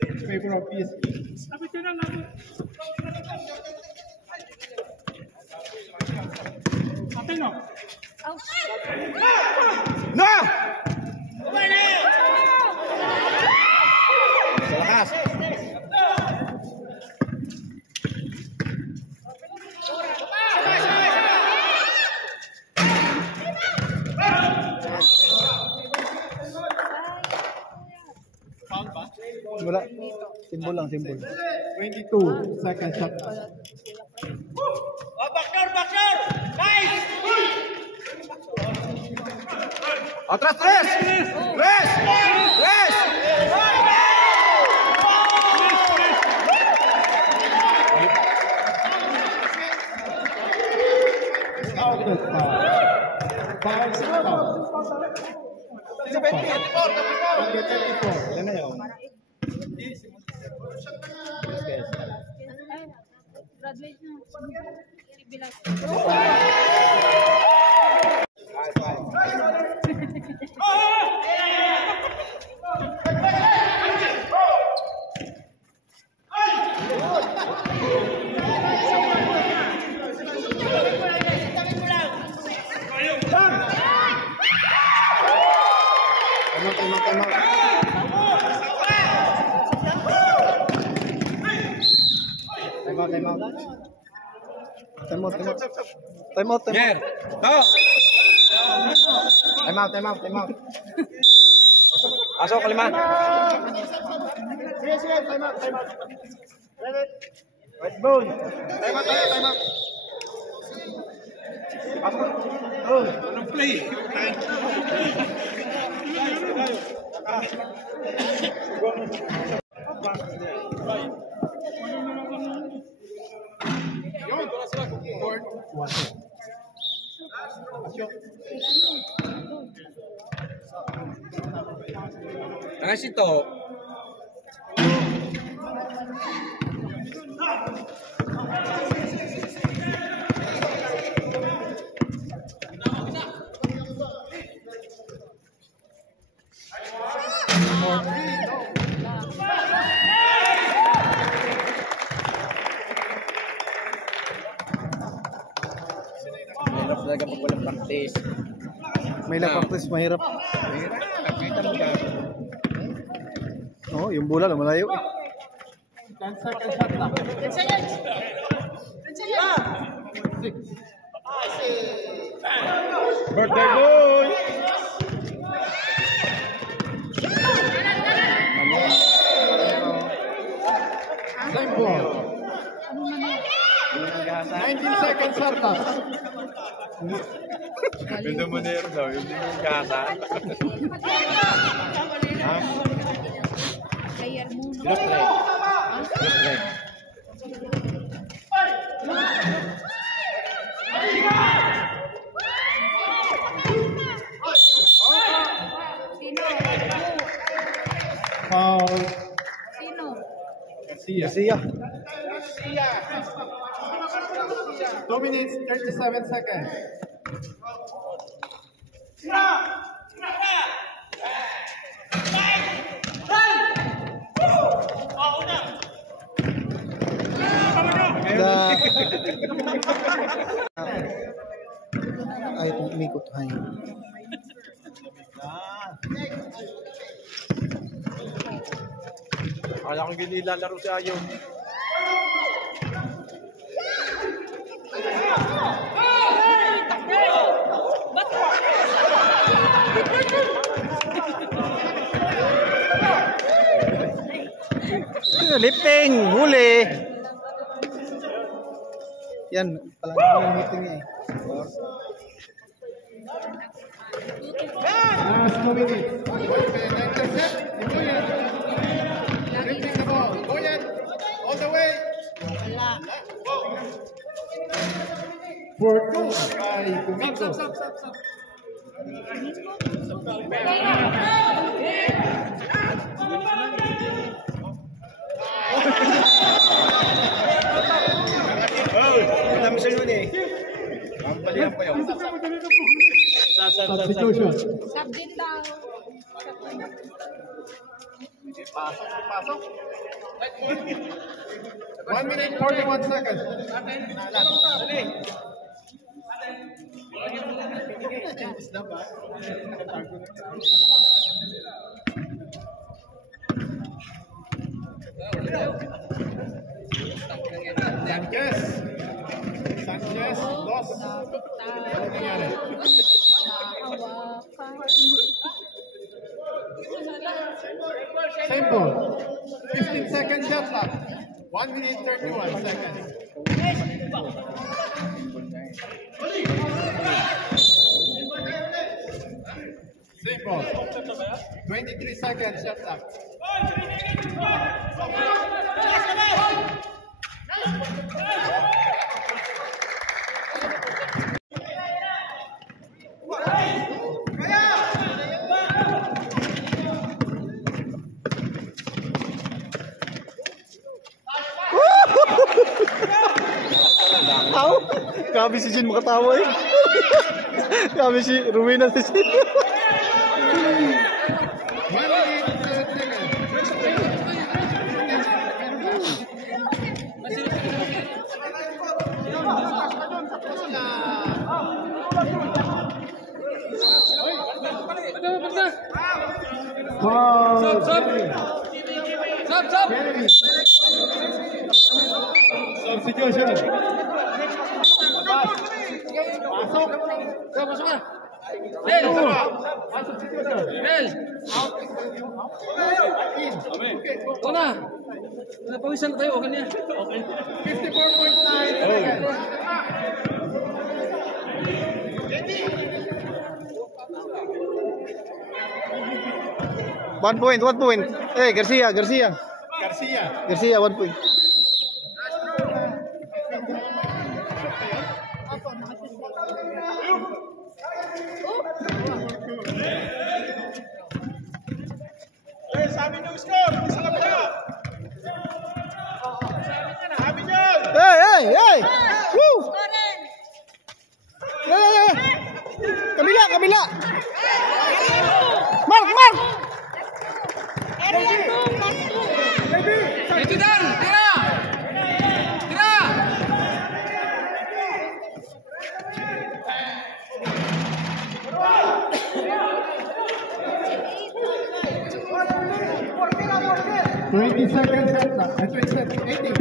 in favor of PSG. No! Sa lakas. Wala. Simbol lang, simbol. 22 seconds shot. Atras, tres! Tres! Tres! Out of foul. 5 foul. 24. Yan na yun. Graduate na. Bilang. Time out. Time out. Asok, kalima. Sige, time out. Ready? Right, ball. Time out. Asok. Oh, no play. Ang ito. Mahirap talaga pag walang practice. May practice, mahirap. Nakita mo ka. Oh, yung bola lumalayo. 10 seconds shot na. 10 seconds. 10 seconds. 6. Birthday boy! Time ball. 19 seconds shot na. Ganda mo na yun daw, yung gasa. Player mo. Foul. Sino? Garcia. 2 minutes, 37 seconds. Ay, umikot. Ay. Kaya kong ginilalaro si Ayon. Lifting! Huli! Yan, palagi yung lifting niya eh. Last 2 minutes. Intercept. Ibuyan. Drifting the ball. Ibuyan. All the way. 4-2 kay Domingo. Substitution. Sub din daw. Pasok. 1 minute 41 seconds. Sanchez, lost. Same ball. 15 seconds shot clock. 1 minute 31 seconds. Same ball. 23 seconds shot clock. Grabe si Jin makatawa eh. Grabe si Ruina si Jin. Substitution. Napawisan tayo, okay na. 54.9 seconds. One point. Hey, Garcia. Garcia. 1 point. Hey! Woo! Yeah. Kabila! Mark! Itu dan, tira! $20 seconds shot clock. 18.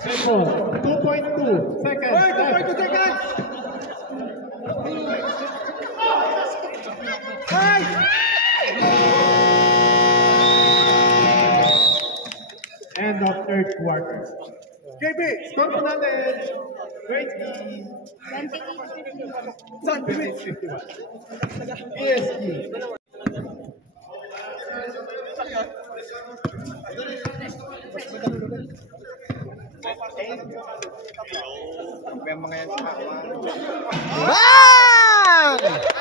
Simple. 2.2 seconds. 2.2 seconds. End of third quarter. JB, score po natin 20. 51. PSG.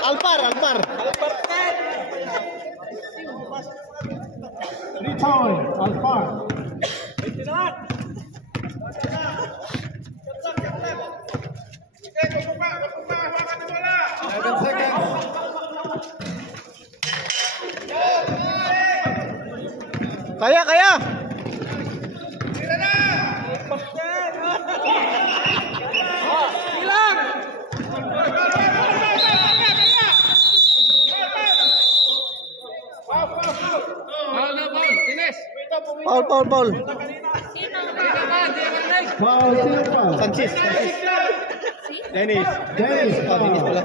Alpar. Return, Alpar. 11 seconds. Kaya. Paul. Sanchez. Dennis pala.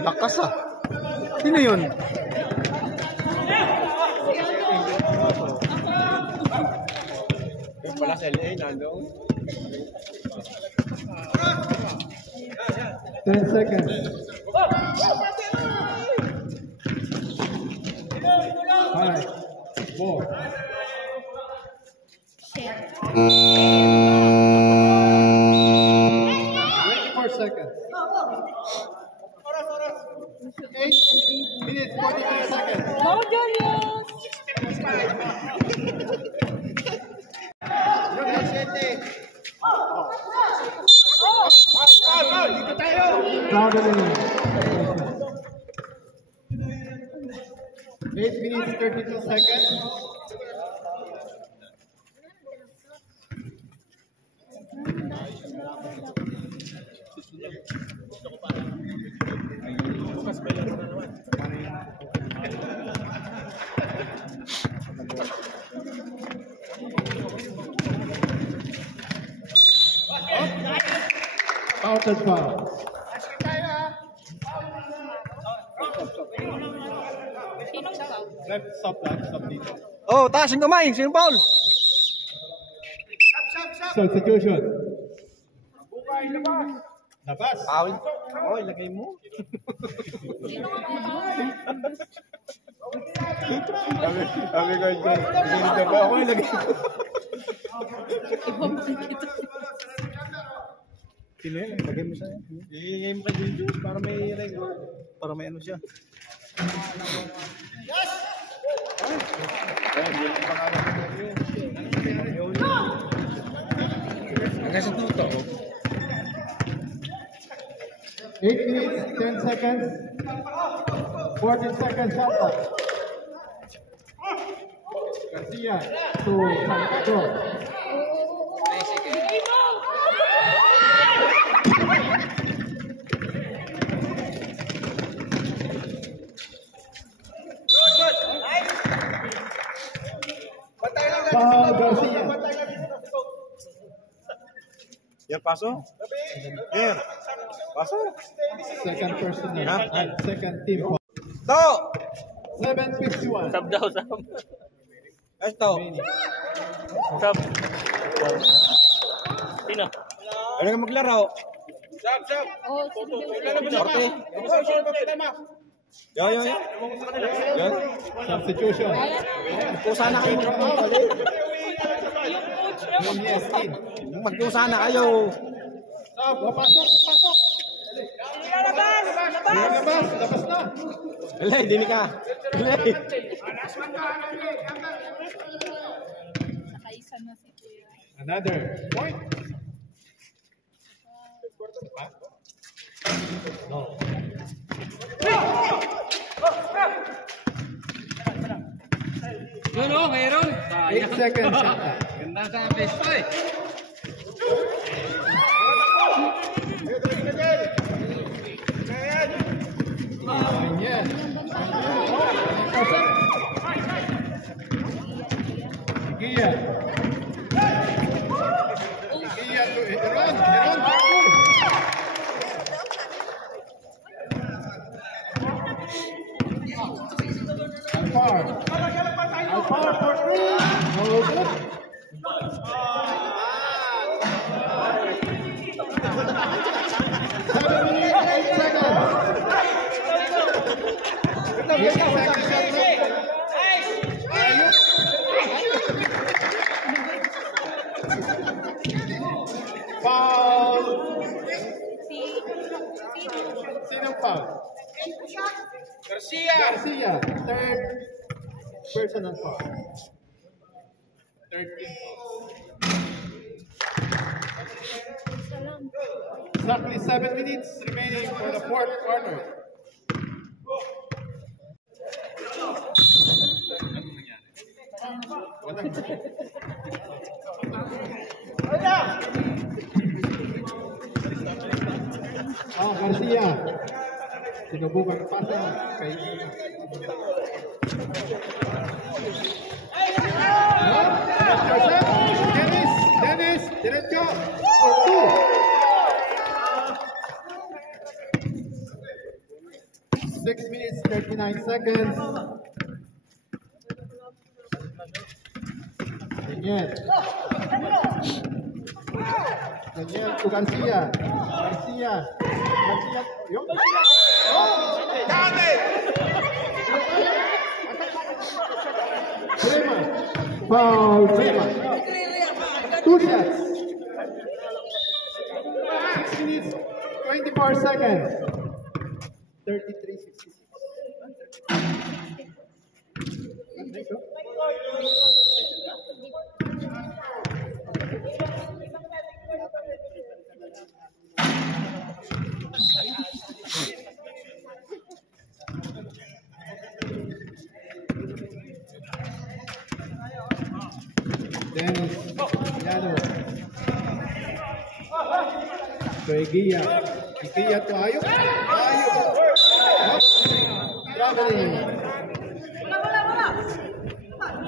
Lakas ah. Sino yun? Yung pala sa LA, nandoon. 10 seconds. Five, 4. 24 seconds. 8 minutes, 43 seconds. Go, Julius! Round of 8 minutes, 32 seconds. Outed foul. Left, stop dito. Oh, taas yung kamay. Sino foul? Substitution. Labas. Foul. Oh, ilagay mo. Sabi ko ito. Sinita ba ako ilagay ko? Sino yun? Ilagay mo sa'yo. Ilagay mo kay Julius para may regular. Para may ano siya. Hanggang sa tuto. 8 minutes, 10 seconds. 14 seconds shot clock. Garcia to Salvador. Foul Garcia. Yan, paso. Yan. Paso. Second personal. Second team foul. To! 7:51. Sab daw, sab. Ito. Sab. Sino? Ano ka maglaro? Oh, sige. Sorte. Yo. Yan. Substitution. Magkusa na kayo. Yes, team. Magkusa na kayo. Pasok. Labas na. Alay, dini ka. Alay. Nakaisa na si Kuya. Another point. No. Yun o, mayroon. 8 seconds. Ganda sa besto eh. Yes. Gia to Iran. Alfar for 3. No good. Foul. Sinong foul? Garcia. Third personal foul. 13 fouls. Exactly 7 minutes remaining for the fourth quarter. Garcia. Sinubukan ng pasa kay Dennis, diretso for 2. 6 minutes, 39 seconds. Daniel to Garcia. Garcia. Yung. Brema. Foul. Brema. 2 shots. 6 minutes, 24 seconds. 33-66. Dennis Llano. Eguía to Ayuk. Traveling.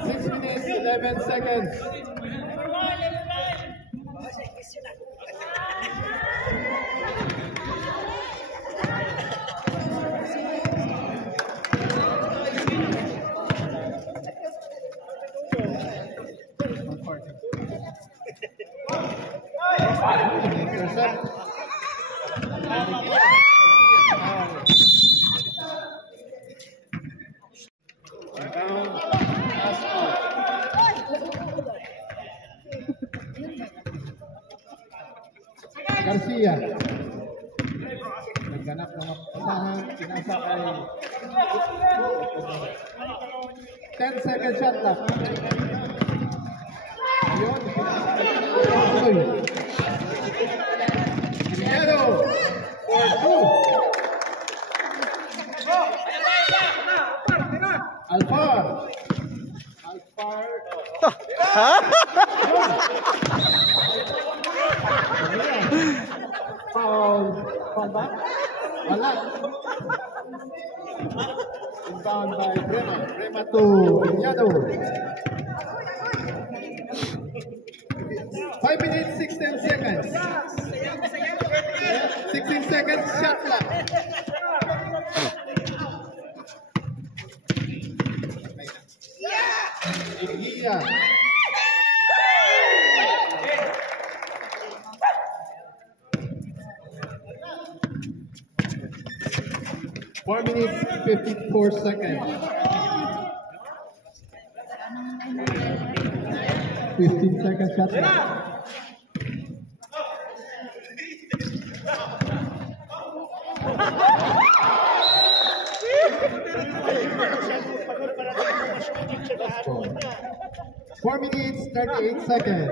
6 minutes, 11 seconds. Garcia. Nagganap ng pasahan, pinasa kay 10 second shot left. Ayun. Guerrero for 2. Alfar. Foul back? Wala. Inbound by Brema. Brema to Viñado. 5 minutes, 16 seconds. 16 seconds, shot clock. Eguía. 4 minutes, 54 seconds. 15 seconds shot clock. Four minutes, 38 seconds.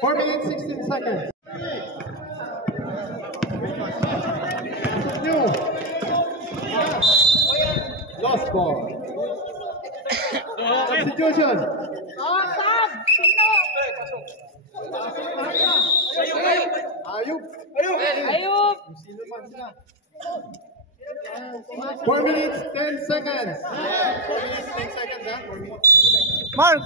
Four minutes, 16 seconds. New. Lost ball. Substitution. Ayuk. 4 minutes, 10 seconds. 4 minutes, 10 seconds, huh? 4 minutes. Mark!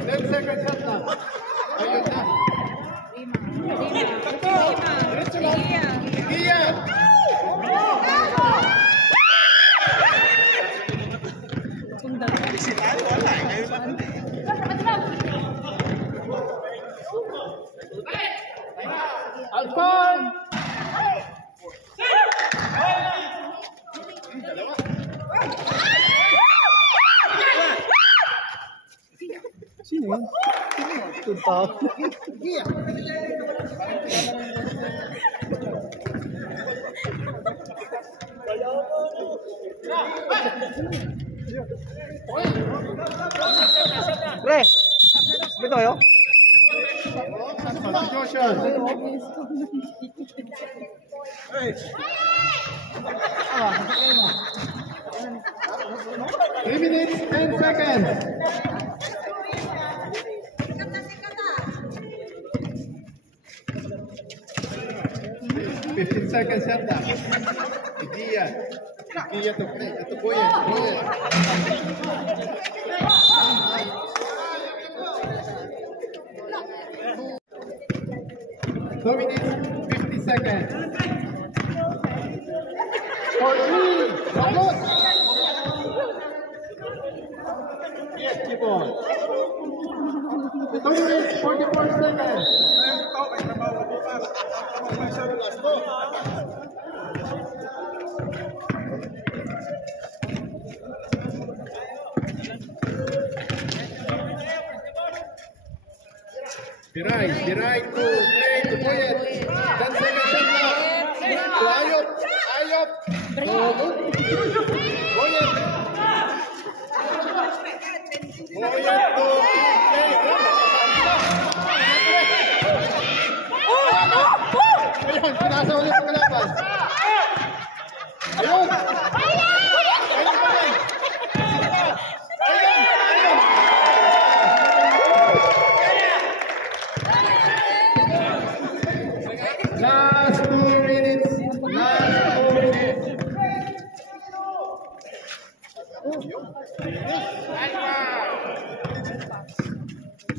Ten seconds shot na. Ayun na. Eguía. Alfon. Sino yun? Tuntao. Pre! Dito kayo? Substitution. 3 minutes, 10 seconds. Seconds shot na. Igiya to play. Ito po yan. Two minutes, 50 seconds. 14. Good. Yes, keep on. 2 minutes, 44 seconds. Diray to play to Boyet. 10 seconds shot now. To Ayop. Boyet. To play. Ayun, pinasa ulit sa kalaban. Ayun. Last 2 minutes.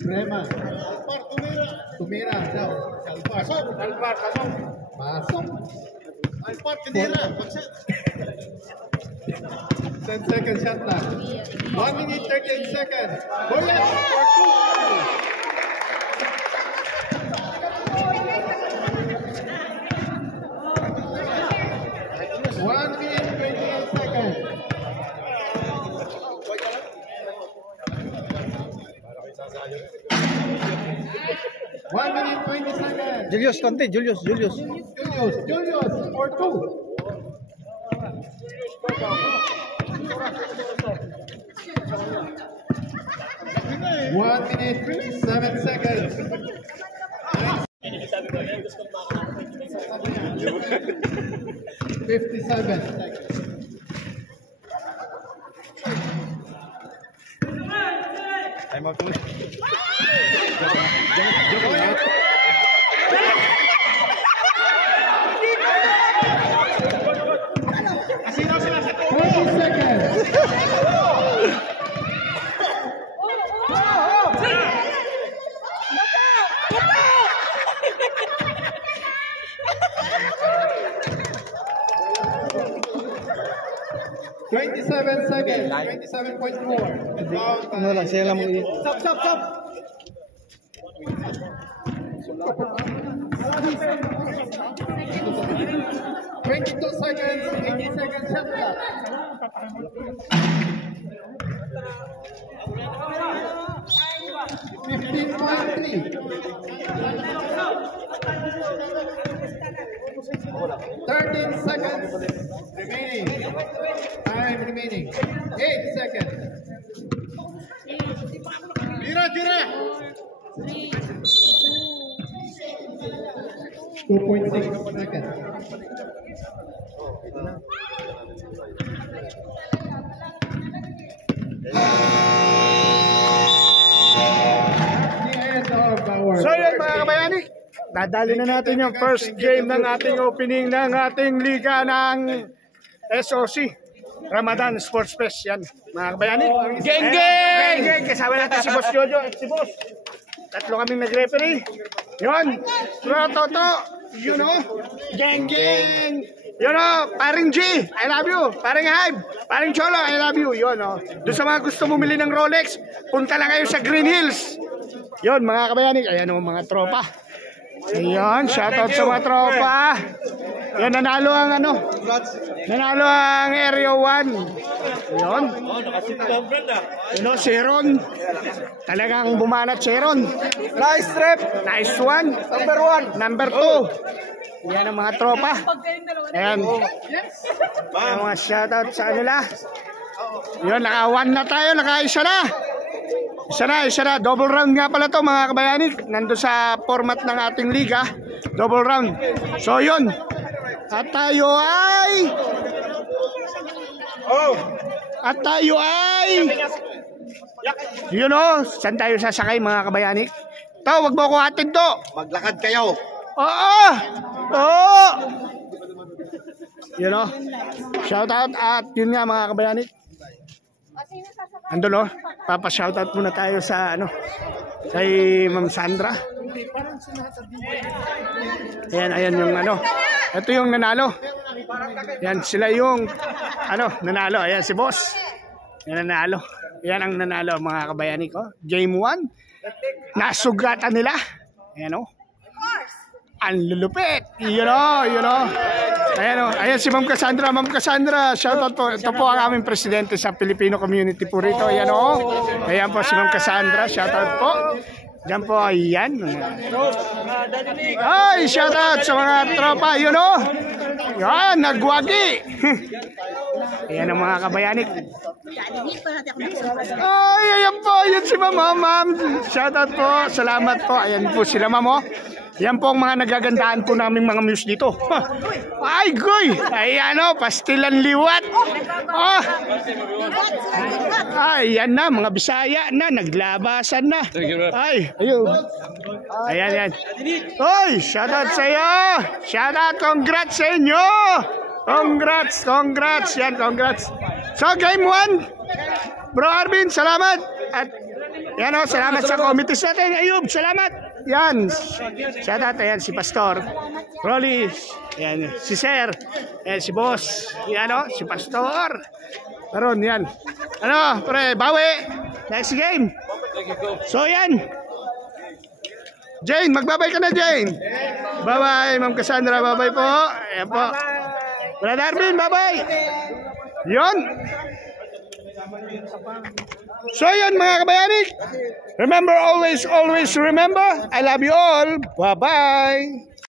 Rema. Tumira. Alvar, pasok. Alvar, tinira. 10 seconds shot lang. 1 minute, 38 seconds. Boyet, for 2. 1 minute, 28 seconds. 1 minute, 20 seconds. Julius, konti. Julius. Julius, for 2. 1 minute, 7 seconds. 57 seconds. Time out tuloy. Asino sila sa 20 seconds. Seconds, 27.4. Ano lang, siya lang mo Stop. 22 seconds, 80 seconds shot clock. 15.3. 13 seconds remaining. Time remaining. 8 seconds. Tira. 2.6 seconds. So yun mga kabayani, dadali na natin yung first game ng ating opening ng ating liga ng SOC Ramadan Sports Fest. Yan mga kabayani. Geng! Kasama natin si Boss Jojo at si Boss. Tatlo kaming nag-referee. Yun, Toto, you know, geng! Yun o, paring G, I love you. Paring Hive, paring Cholo, I love you. Yun o, doon sa mga gusto bumili ng Rolex, punta lang kayo sa Green Hills. Yun mga kabayani, ayan o mga tropa. Ayan, shoutout sa mga tropa. Yan, nanalo ang nanalo ang Area 1. Yun. Yun o, si Ron. Talagang bumanat si Ron. Nice trip. Nice one. Number 2. Yan ang mga tropa. Ayan. Ayan mga shoutout sa kanila. Yun, naka-1 na tayo, naka-1 na. Isa na. Double round nga pala to mga kabayani. Nandun sa format ng ating liga. Double round. So yun. At tayo ay... Yun o. Saan tayo sasakay mga kabayani? To, wag mo ko hatid to. Maglakad kayo. Oo. Yun o. Shout out at yun nga mga kabayani. Andun o. Papa-shoutout muna tayo sa kay Ma'am Sandra. Ayan yung ito yung nanalo. Yan sila yung nanalo. Ayan si boss. Yan nanalo. Yan ang nanalo mga kabayani ko. Game 1. Nasugatan nila. Ayan o. Ang lulupit. Yun o. Ayan si Ma'am Cassandra. Ma'am Cassandra, shoutout po. Ito po ang aming presidente sa Filipino community po rito. Ayan o. Ayan po si Ma'am Cassandra. Shoutout po. Diyan po, ayan. Ay, shoutout sa mga tropa. Yun o. Yan, nagwagi. Ayan ang mga kabayanik. Ay, ayan po. Ayan si Ma'am. Shoutout po. Salamat po. Ayan po sila Ma'am o. Yan po ang mga nagagandahan po naming mga muse dito. Ay, goy! Ayan o, pastilan liwat. Ay, yan na, mga Bisaya na, naglabasan na. Ay, ayun. Ayan. Oy, shoutout sa iyo. Shoutout, congrats sa inyo. Congrats. Yan, congrats. So, game 1. Bro Arvin, salamat. At yan o, salamat sa committees natin. Ayub, salamat. Yan, shoutout, ayan si Pastor Rolly, ayan si Sir, ayan si Boss, yan o, si Pastor. Karon yan. Pre, bawi. Next game. So yan. Jane, magbabay ka na Jane. Bye-bye, Ma'am Cassandra, bye-bye po. Ayan po. Brother Darwin, bye-bye. Yun. So yun mga kabayani. Remember, always remember, I love you all. Bye-bye.